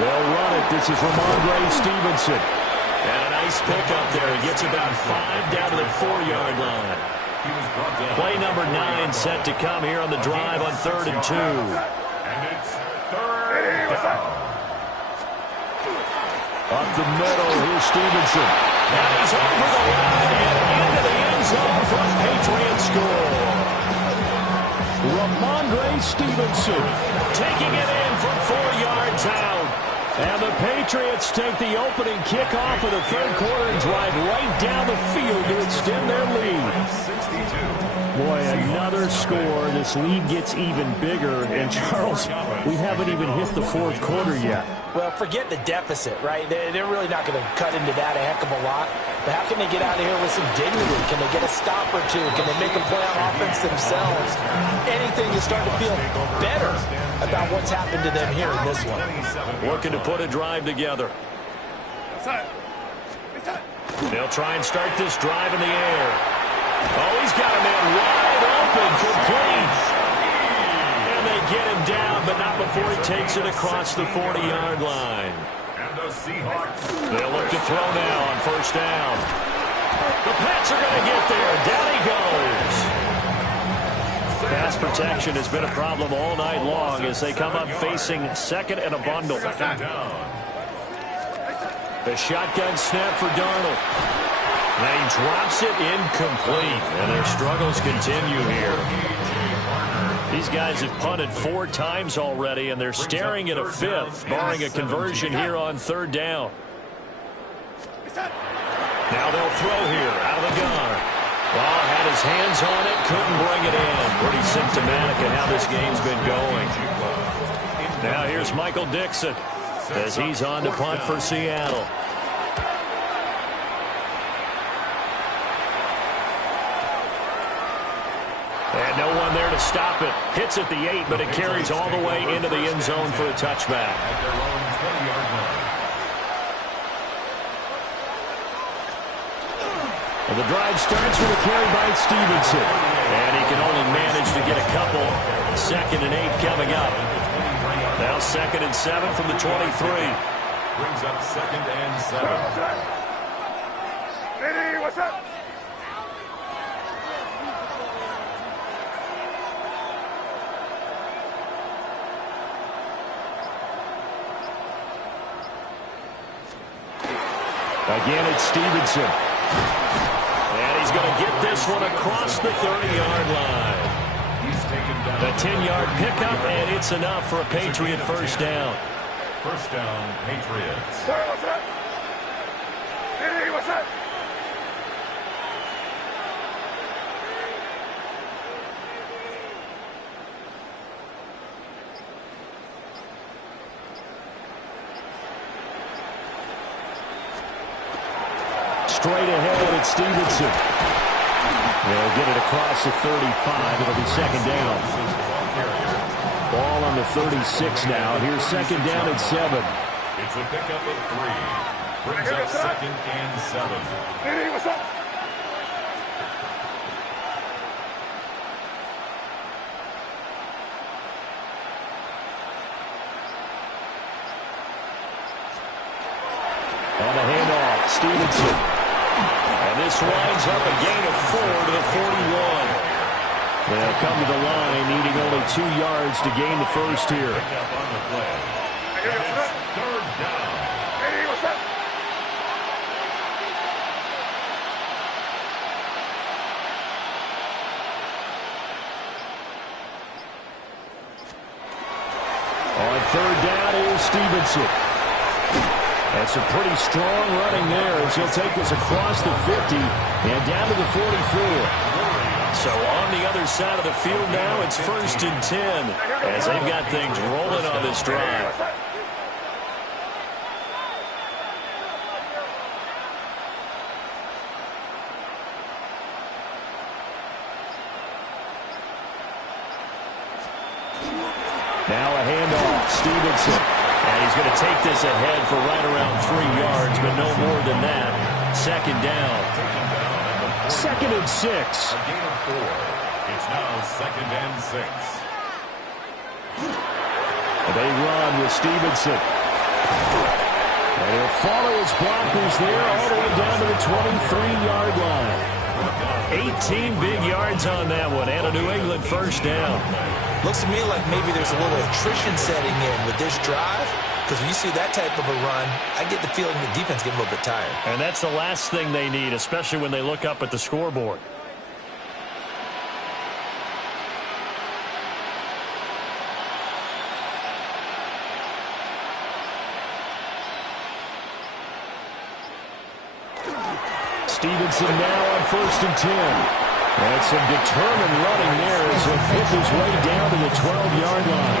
They'll run it. This is Ramondre Stevenson. And a nice pickup there. He gets about 5 down to the 4-yard line. Play number 9 set to come here on the drive on 3rd and 2. And it's 3rd down. Up the middle, here's Stevenson. And he's over the line and into the end zone for a Patriots score. Ramondre Stevenson Taking it in from 4 yards out. And the Patriots take the opening kickoff of the third quarter and drive right down the field to extend their lead. Boy, another score. This lead gets even bigger. And, Charles, we haven't even hit the fourth quarter yet. Well, forget the deficit, right? They're really not going to cut into that a heck of a lot. But how can they get out of here with some dignity? Can they get a stop or two? Can they make a play on offense themselves? Anything to start to feel better about what's happened to them here in this one. Looking to put a drive together. They'll try and start this drive in the air. Oh, he's got a man wide open, complete. And they get him down, but not before he takes it across the 40-yard line. And the Seahawks. They'll look to throw now on first down. The Pats are going to get there. Down he goes. Pass protection has been a problem all night long as they come up facing second and a bundle. The shotgun snap for Darnold. And he drops it incomplete. And their struggles continue here. These guys have punted 4 times already, and they're staring at a 5th, barring a conversion here on 3rd down. Now they'll throw here out of the gun. Well, had his hands on it, couldn't bring it in. Pretty symptomatic of how this game's been going. Now here's Michael Dixon as he's on to punt for Seattle. And no one there to stop it. Hits at the 8, but it carries all the way into the end zone for a touchback. At their own 20-yard line. And the drive starts with a carry by Stevenson. And he can only manage to get a couple. 2nd and 8 coming up. Now 2nd and 7 from the 23. Brings up 2nd and 7. Hey, what's up? Again, it's Stevenson. And he's going to get this one across the 30-yard line. He's taken down. The 10-yard pickup, and it's enough for a Patriot first down. First down, Patriots. What's up? Hey, what's up? Straight ahead, it's Stevenson. They'll get it across the 35. It'll be 2nd down. Ball on the 36 now. Here's 2nd down and 7. It's a pickup of 3. Brings up 2nd and 7. Hey, what's up? On the handoff, Stevenson. And this winds up a gain of 4 to the 41. They'll come to the line, needing only 2 yards to gain the first here. Pick up on the play. And it's 3rd down. Hey, what's up? On 3rd down is Stevenson. That's a pretty strong running there as he'll take this across the 50 and down to the 44. So on the other side of the field now, it's 1st and 10 as they've got things rolling on this drive. Now a handoff. Stevenson. And he's going to take this ahead for right around 3 yards, but no more than that. Second down. 2nd and 6. A gain of 4. It's now 2nd and 6. They run with Stevenson. And he'll follow his blockers there all the way down to the 23-yard line. 18 big yards on that one, and a New England first down. Looks to me like maybe there's a little attrition setting in with this drive, because when you see that type of a run, I get the feeling the defense getting a little bit tired. And that's the last thing they need, especially when they look up at the scoreboard. Stevenson now on 1st and 10. And some determined running there as he'll pick his way down to the 12-yard line.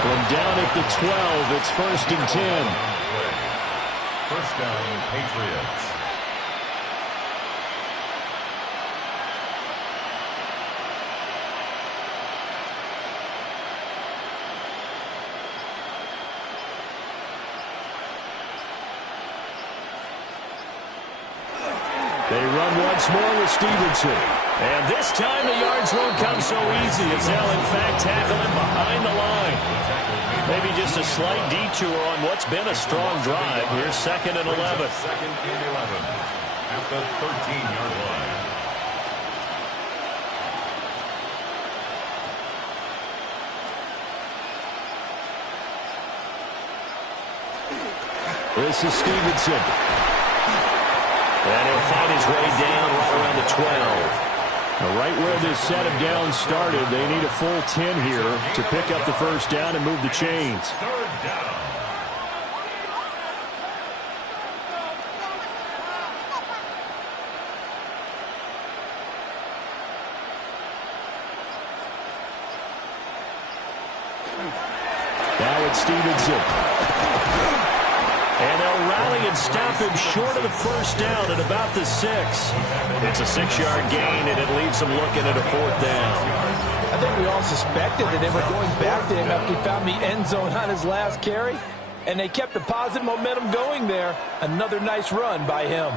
From down at the 12, it's 1st and 10. First down, Patriots. They run once more with Stevenson. And this time the yards won't come so easy as they'll, in fact, tackle him behind the line. Maybe just a slight detour on what's been a strong drive. Here's 2nd and 11. 2nd and 11 at the 13-yard line. This is Stevenson. And he'll find his way down right around the 12. Now, right where this set of downs started, they need a full 10 here to pick up the first down and move the chains. 3rd down. Now it's Stevenson. And they'll rally and stop him short of the first down at about the 6. It's a 6-yard gain, and it leaves them looking at a 4th down. I think we all suspected that they were going back to him after he found the end zone on his last carry, and they kept the positive momentum going there. Another nice run by him.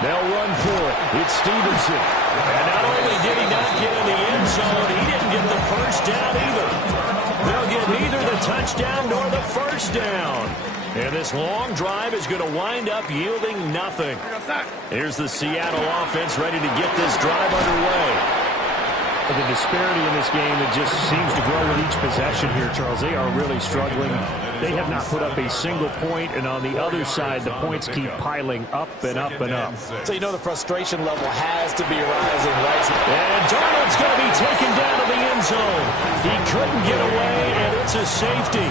They'll run for it. It's Stevenson. And not only did he not get in the end zone, he didn't get the first down either. They'll get neither the touchdown nor the first down. And this long drive is going to wind up yielding nothing. Here's the Seattle offense ready to get this drive underway. The disparity in this game, it just seems to grow with each possession here, Charles. They are really struggling. They have not put up a single point, and on the other side, the points keep piling up and up and up. So you know the frustration level has to be rising, right? And Darnold's going to be taken down to the end zone. He couldn't get away, and it's a safety.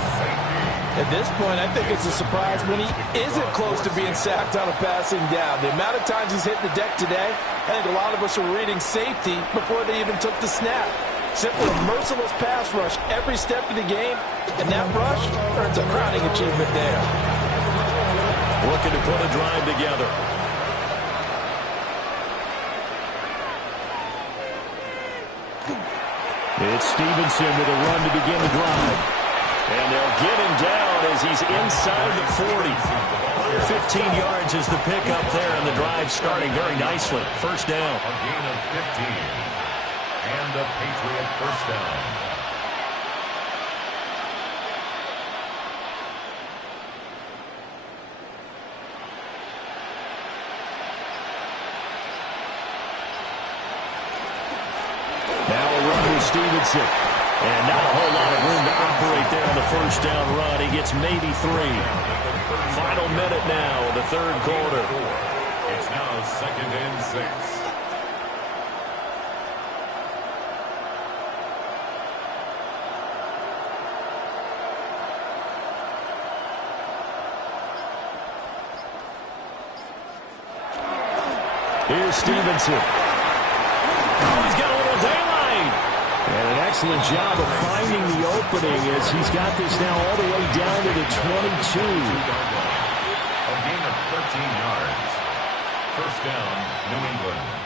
At this point, I think it's a surprise when he isn't close to being sacked on a passing down. The amount of times he's hit the deck today, I think a lot of us were reading safety before they even took the snap. Simply a merciless pass rush every step of the game, and that rush earns a crowning achievement there. Looking to put a drive together. It's Stevenson with a run to begin the drive. And they'll get him down as he's inside the 40. 15 yards is the pickup there, and the drive starting very nicely. First down. A gain of 15. And a Patriot first down. Now a run with Stevenson. And not a whole lot of room to operate there on the first down run. He gets maybe 3. Final minute now of the third quarter. It's now 2nd and 6. Here's Stevenson. Oh, he's got a little daylight. And an excellent job of finding the opening as he's got this now all the way down to the 22. A gain of 13 yards. First down, New England.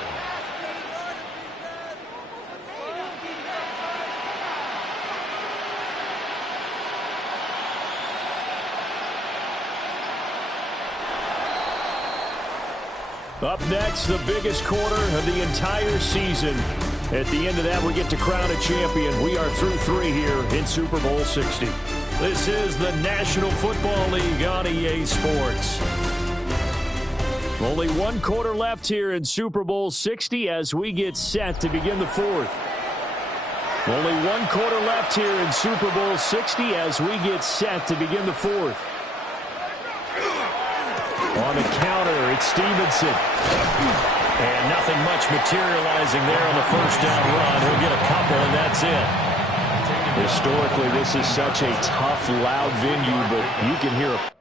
Up next, the biggest quarter of the entire season. At the end of that, we get to crown a champion. We are through 3 here in Super Bowl 60. This is the National Football League on EA Sports. Only 1 quarter left here in Super Bowl 60 as we get set to begin the 4th. Only 1 quarter left here in Super Bowl 60 as we get set to begin the 4th. On the counter, it's Stevenson. And nothing much materializing there on the first down run. He'll get a couple, and that's it. Historically, this is such a tough, loud venue, but you can hear a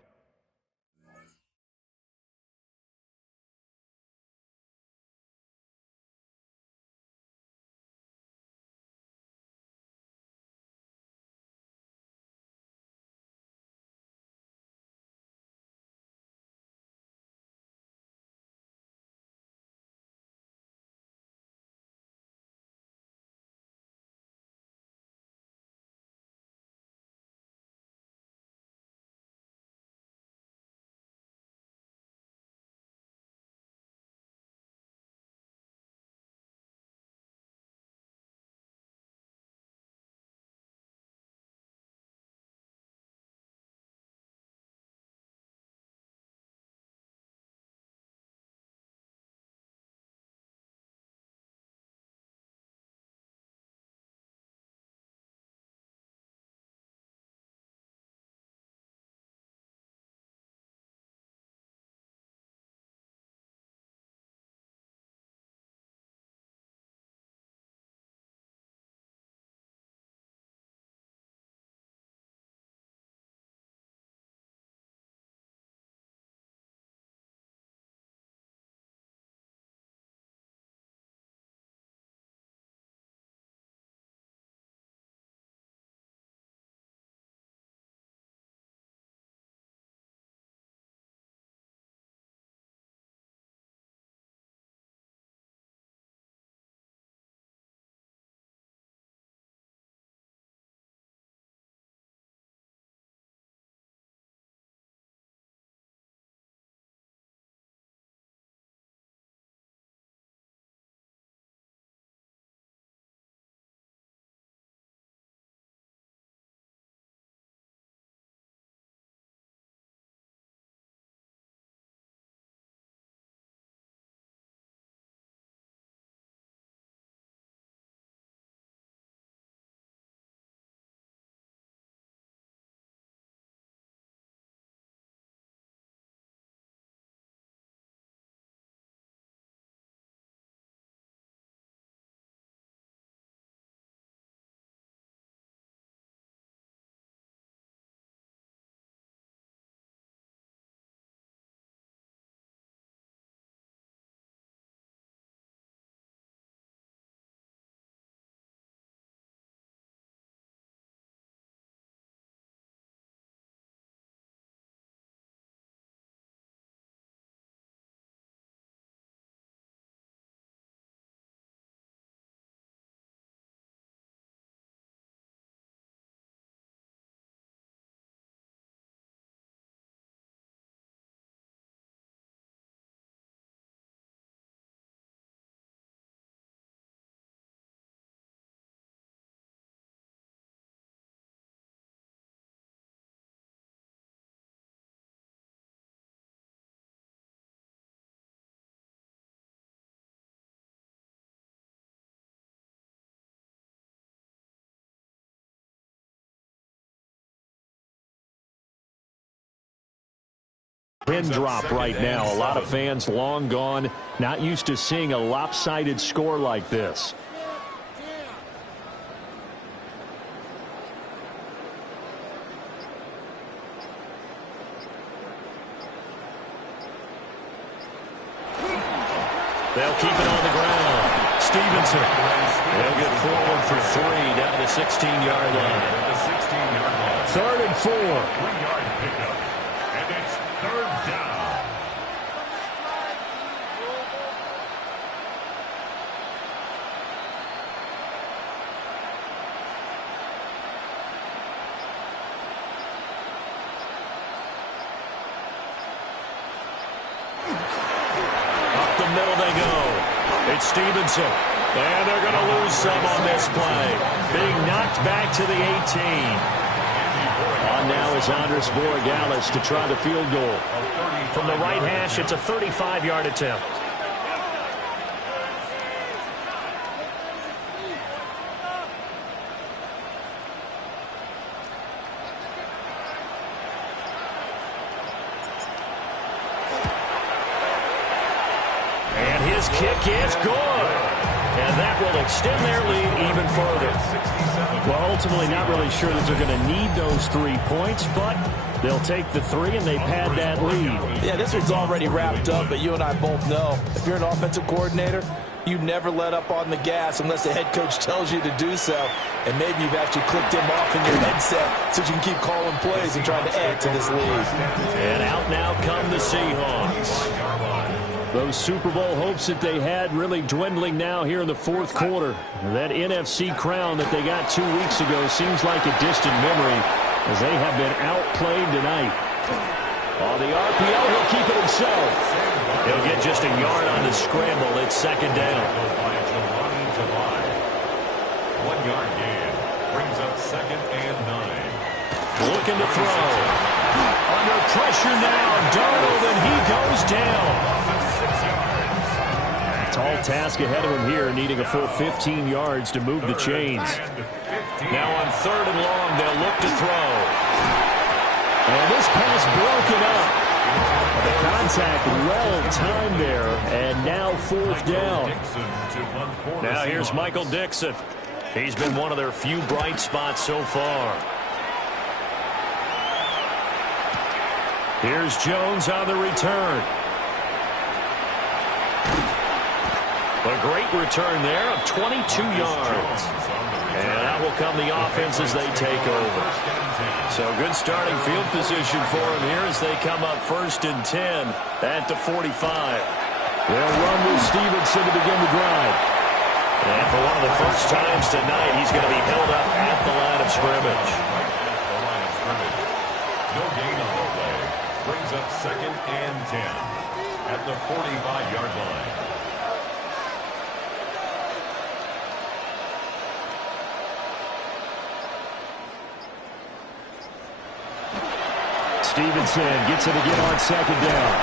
pin drop right now. A lot of fans long gone, not used to seeing a lopsided score like this. They'll keep it on the ground. Stevenson. They'll get forward for 3 down to the 16-yard line. 3rd and 4. 3-yard pickup. And it's 3rd down. Up the middle they go. It's Stevenson. And they're going to lose some on this play. Being knocked back to the 18. On now is Andres Borregales to try the field goal. From the right hash, it's a 35-yard attempt. And his kick is good. And that will extend their lead even further. Well, ultimately not really sure that they're going to need those 3 points, but they'll take the 3 and they've had that lead. Yeah, this one's already wrapped up, but you and I both know if you're an offensive coordinator, you never let up on the gas unless the head coach tells you to do so. And maybe you've actually clicked him off in your headset so you can keep calling plays and trying to add to this lead. And out now come the Seahawks. Those Super Bowl hopes that they had really dwindling now here in the 4th quarter. That NFC crown that they got 2 weeks ago seems like a distant memory as they have been outplayed tonight. On the RPO, he'll keep it himself. He'll get just a yard on the scramble. It's 2nd down. 1-yard gain brings up 2nd and 9. Looking to throw. Under pressure now, Darnold, and he goes down. Tall task ahead of him here, needing a full 15 yards to move the chains. Now on 3rd and long, they'll look to throw. And this pass broken up. The contact well-timed there, and now 4th down. Now here's Michael Dixon. He's been one of their few bright spots so far. Here's Jones on the return. A great return there of 22 yards. And out will come the offense as they take over. So good starting field position for them here as they come up 1st and 10 at the 45. They'll run with Stevenson to begin the drive. And for one of the first times tonight, he's going to be held up at the line of scrimmage. No gain on the play. Brings up 2nd and 10 at the 45-yard line. Stevenson gets it again on 2nd down.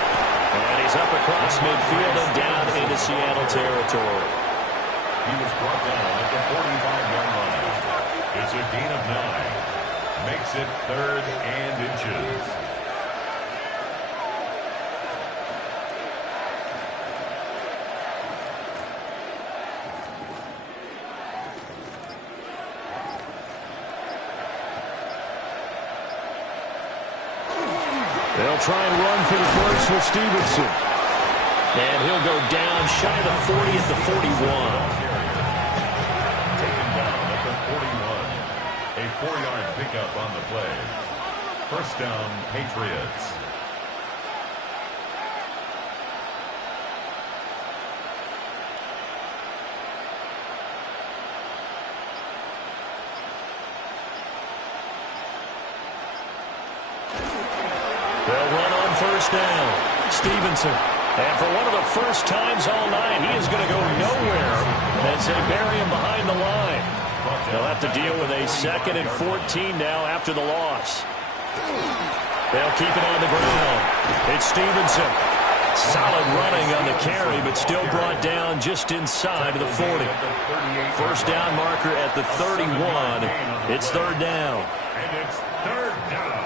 And he's up across midfield and down into Seattle territory. He was brought down at the 45-yard line. It's a gain of 9. Makes it 3rd and inches. They'll try and run for the first with Stevenson. And he'll go down shy of the 40 at the 41. Taken down at the 41. A 4-yard pickup on the play. 1st down, Patriots. They'll run on 1st down. Stevenson. And for one of the first times all night, he is going to go nowhere as they bury him behind the line. They'll have to deal with a 2nd and 14 now after the loss. They'll keep it on the ground. It's Stevenson. Solid running on the carry, but still brought down just inside of the 40. 1st down marker at the 31. It's 3rd down. And it's 3rd down.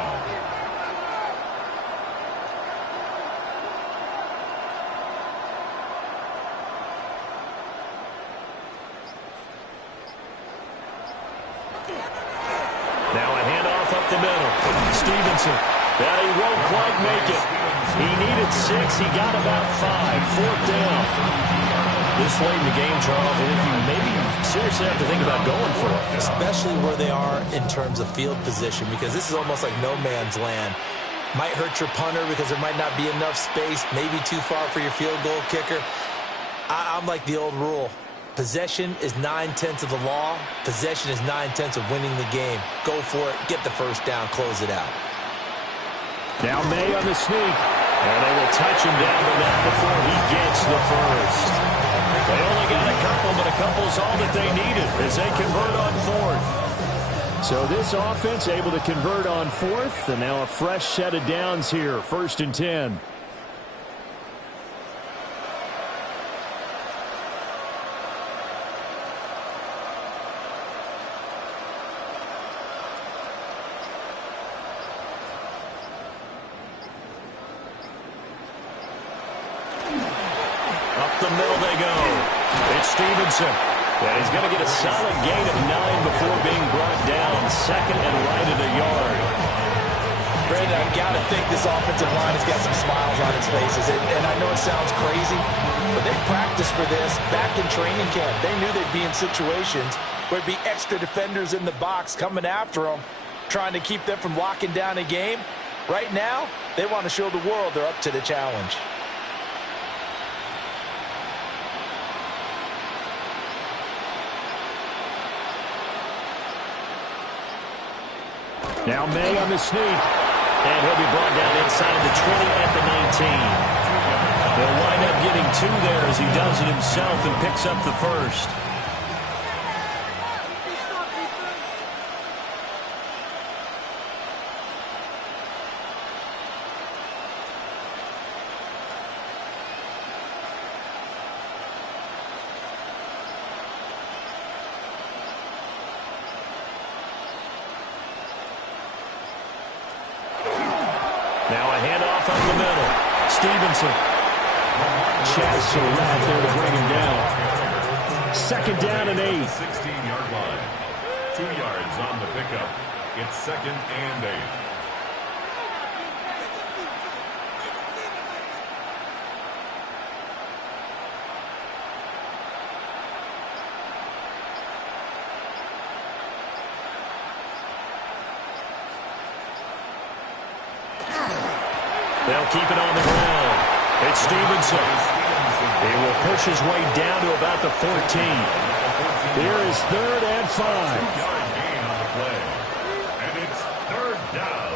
Now a handoff up the middle. Stevenson. That he won't quite make it. He needed 6. He got about 5. 4th down. this late in the game, Charles, I think you maybe seriously have to think about going for it. Especially where they are in terms of field position, because this is almost like no man's land. Might hurt your punter because there might not be enough space, maybe too far for your field goal kicker. I'm like the old rule. Possession is 9/10 of the law. Possession is 9/10 of winning the game. Go for it. Get the first down. Close it out. Now May on the sneak. And they will touch him down to that before he gets the first. They only got a couple, but a couple's all that they needed as they convert on fourth. So this offense able to convert on fourth, and now a fresh set of downs here, 1st and 10. The middle they go. It's Stevenson. And he's going to get a solid gain of 9 before being brought down. 2nd and right at a yard. Brandon, I've got to think this offensive line has got some smiles on its faces. And I know it sounds crazy, but they practiced for this back in training camp. They knew they'd be in situations where there'd be extra defenders in the box coming after them, trying to keep them from locking down a game. Right now, they want to show the world they're up to the challenge. Now May on the sneak. And he'll be brought down inside the 20 at the 19. They'll wind up getting 2 there as he does it himself and picks up the first. Now a handoff up the middle. Stevenson. Chaz Surratt there to bring him down. 2nd down and 8. 16-yard line. 2 yards on the pickup. It's 2nd and 8. They'll keep it on the ground. It's Stevenson. He will push his way down to about the 14. Here is 3rd and 5. 2-yard gain on the play. And it's 3rd down.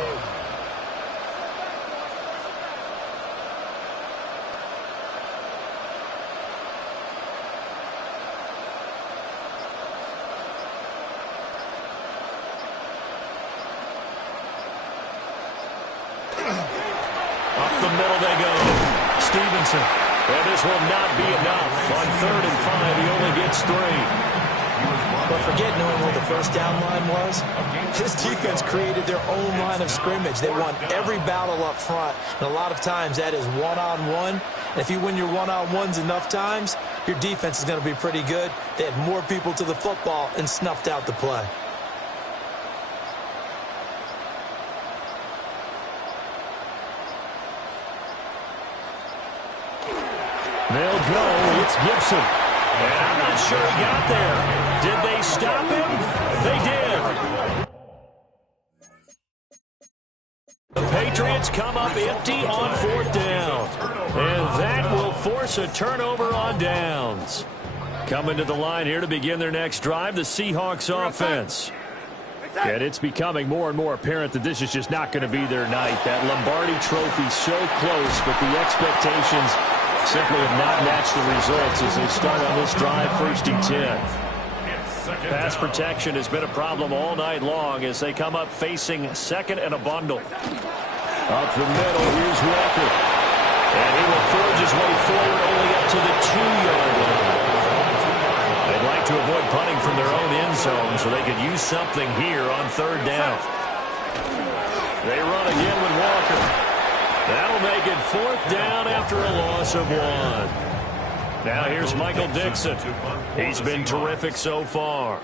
Up the middle they go. Stevenson. And this will not be enough. On 3rd and 5, he only gets 3. But forget knowing where the first down line was. This defense created their own line of scrimmage. They won every battle up front. And a lot of times that is one-on-one. And if you win your one-on-ones enough times, your defense is going to be pretty good. They had more people to the football and snuffed out the play. They'll go. It's Gibson. And I'm not sure he got there. Did they stop him? They did. The Patriots come up empty on 4th down. And that will force a turnover on downs. Coming to the line here to begin their next drive, the Seahawks offense. And it's becoming more and more apparent that this is just not going to be their night. That Lombardi trophy so close, but the expectations simply have not matched the results as they start on this drive, 1st and 10. Pass protection has been a problem all night long as they come up facing 2nd and a bundle. Up the middle, here's Walker. And he will forge his way forward only up to the 2-yard line. They'd like to avoid punting from their own end zone so they could use something here on 3rd down. They run again with Walker. That'll make it 4th down after a loss of 1. Now here's Michael Dixon. He's been terrific so far.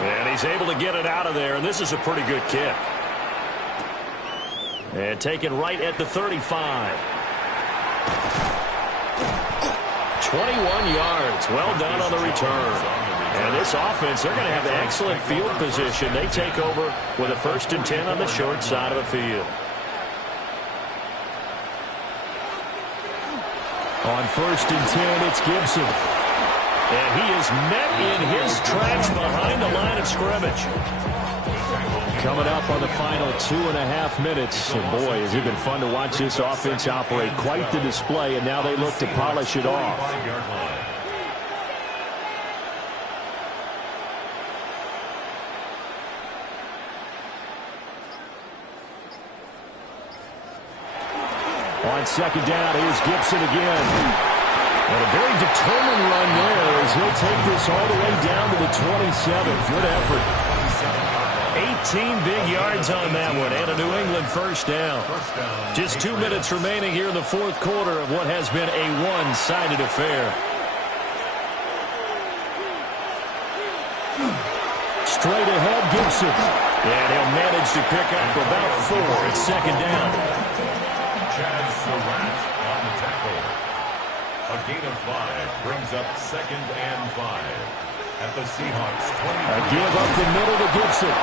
And he's able to get it out of there, and this is a pretty good kick. And taken right at the 35. 21 yards. Well done on the return. And this offense, they're going to have excellent field position. They take over with a 1st and 10 on the short side of the field. On 1st and 10, it's Gibson. And he is met in his tracks behind the line of scrimmage. Coming up on the final 2.5 minutes. And boy, has it been fun to watch this offense operate. Quite the display, and now they look to polish it off. On 2nd down, here's Gibson again. And a very determined run there as he'll take this all the way down to the 27. Good effort. 18 big yards on that one, and a New England 1st down. Just 2 minutes remaining here in the 4th quarter of what has been a one-sided affair. Straight ahead, Gibson. And he'll manage to pick up about 4 at 2nd down. Chaz Surratt on the tackle. A gain of 5 brings up 2nd and 5. At the Seahawks 20. A give up the middle to Gibson.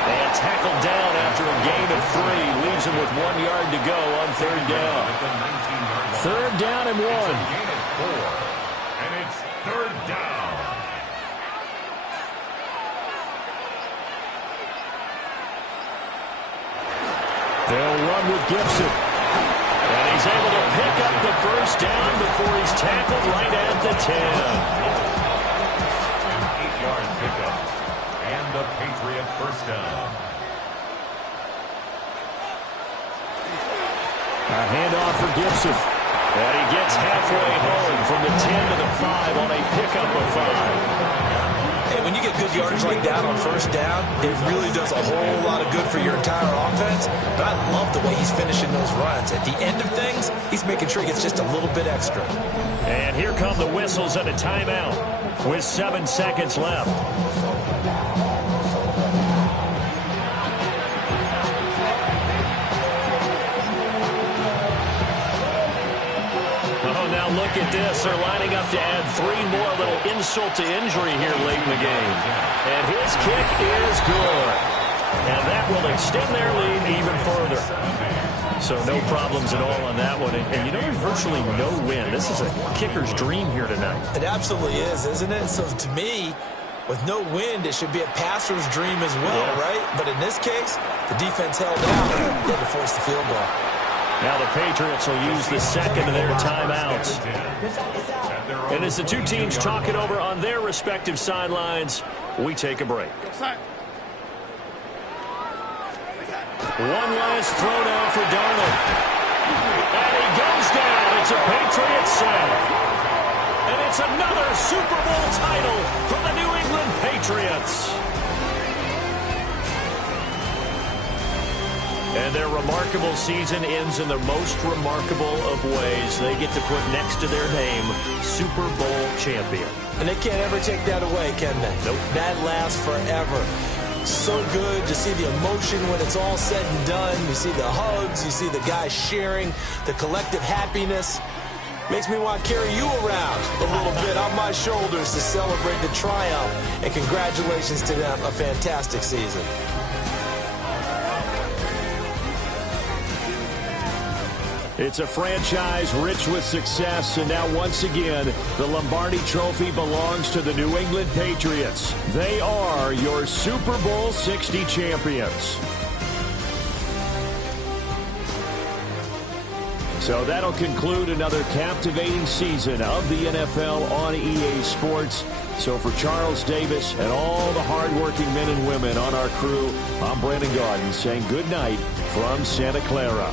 And tackled down after a gain of 3. Leaves him with 1 yard to go on 3rd down. 3rd down and 1. It's a gain of 4. And it's 3rd down. They'll run with Gibson. And he's able to pick up the 1st down before he's tackled right at the 10. 8-yard pickup. And the Patriot 1st down. A handoff for Gibson. And he gets halfway home from the 10 to the 5 on a pickup of 5. Hey, when you get good yardage like that on 1st down, it really does a whole lot of good for your entire offense. But I love the way he's finishing those runs. At the end of things, he's making sure he gets just a little bit extra. And here come the whistles and a timeout with 7 seconds left. Oh, now look at this. They're lining up to add 3 more, little insult to injury here late in the game. And his kick is good. And that will extend their lead even further. So no problems at all on that one. And you know, there's virtually no win. This is a kicker's dream here tonight. It absolutely is, isn't it? So to me, with no wind, it should be a passer's dream as well, right? But in this case, the defense held out. They had to force the field goal. Now the Patriots will use the 2nd of their timeouts. And as the two teams talk it over on their respective sidelines, we take a break. One last throw now for Darnold. And he goes down. It's a Patriots sack. And it's another Super Bowl title for the New England Patriots. And their remarkable season ends in the most remarkable of ways. They get to put next to their name, Super Bowl champion. And they can't ever take that away, can they? Nope. That lasts forever. So good to see the emotion when it's all said and done. You see the hugs, you see the guys sharing, the collective happiness. Makes me want to carry you around a little bit on my shoulders to celebrate the triumph. And congratulations to them, a fantastic season. It's a franchise rich with success, and now once again, the Lombardi Trophy belongs to the New England Patriots. They are your Super Bowl 60 champions. So that'll conclude another captivating season of the NFL on EA Sports. So for Charles Davis and all the hardworking men and women on our crew, I'm Brandon Gaudin saying good night from Santa Clara.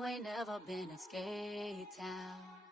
You ain't never been in Skate Town.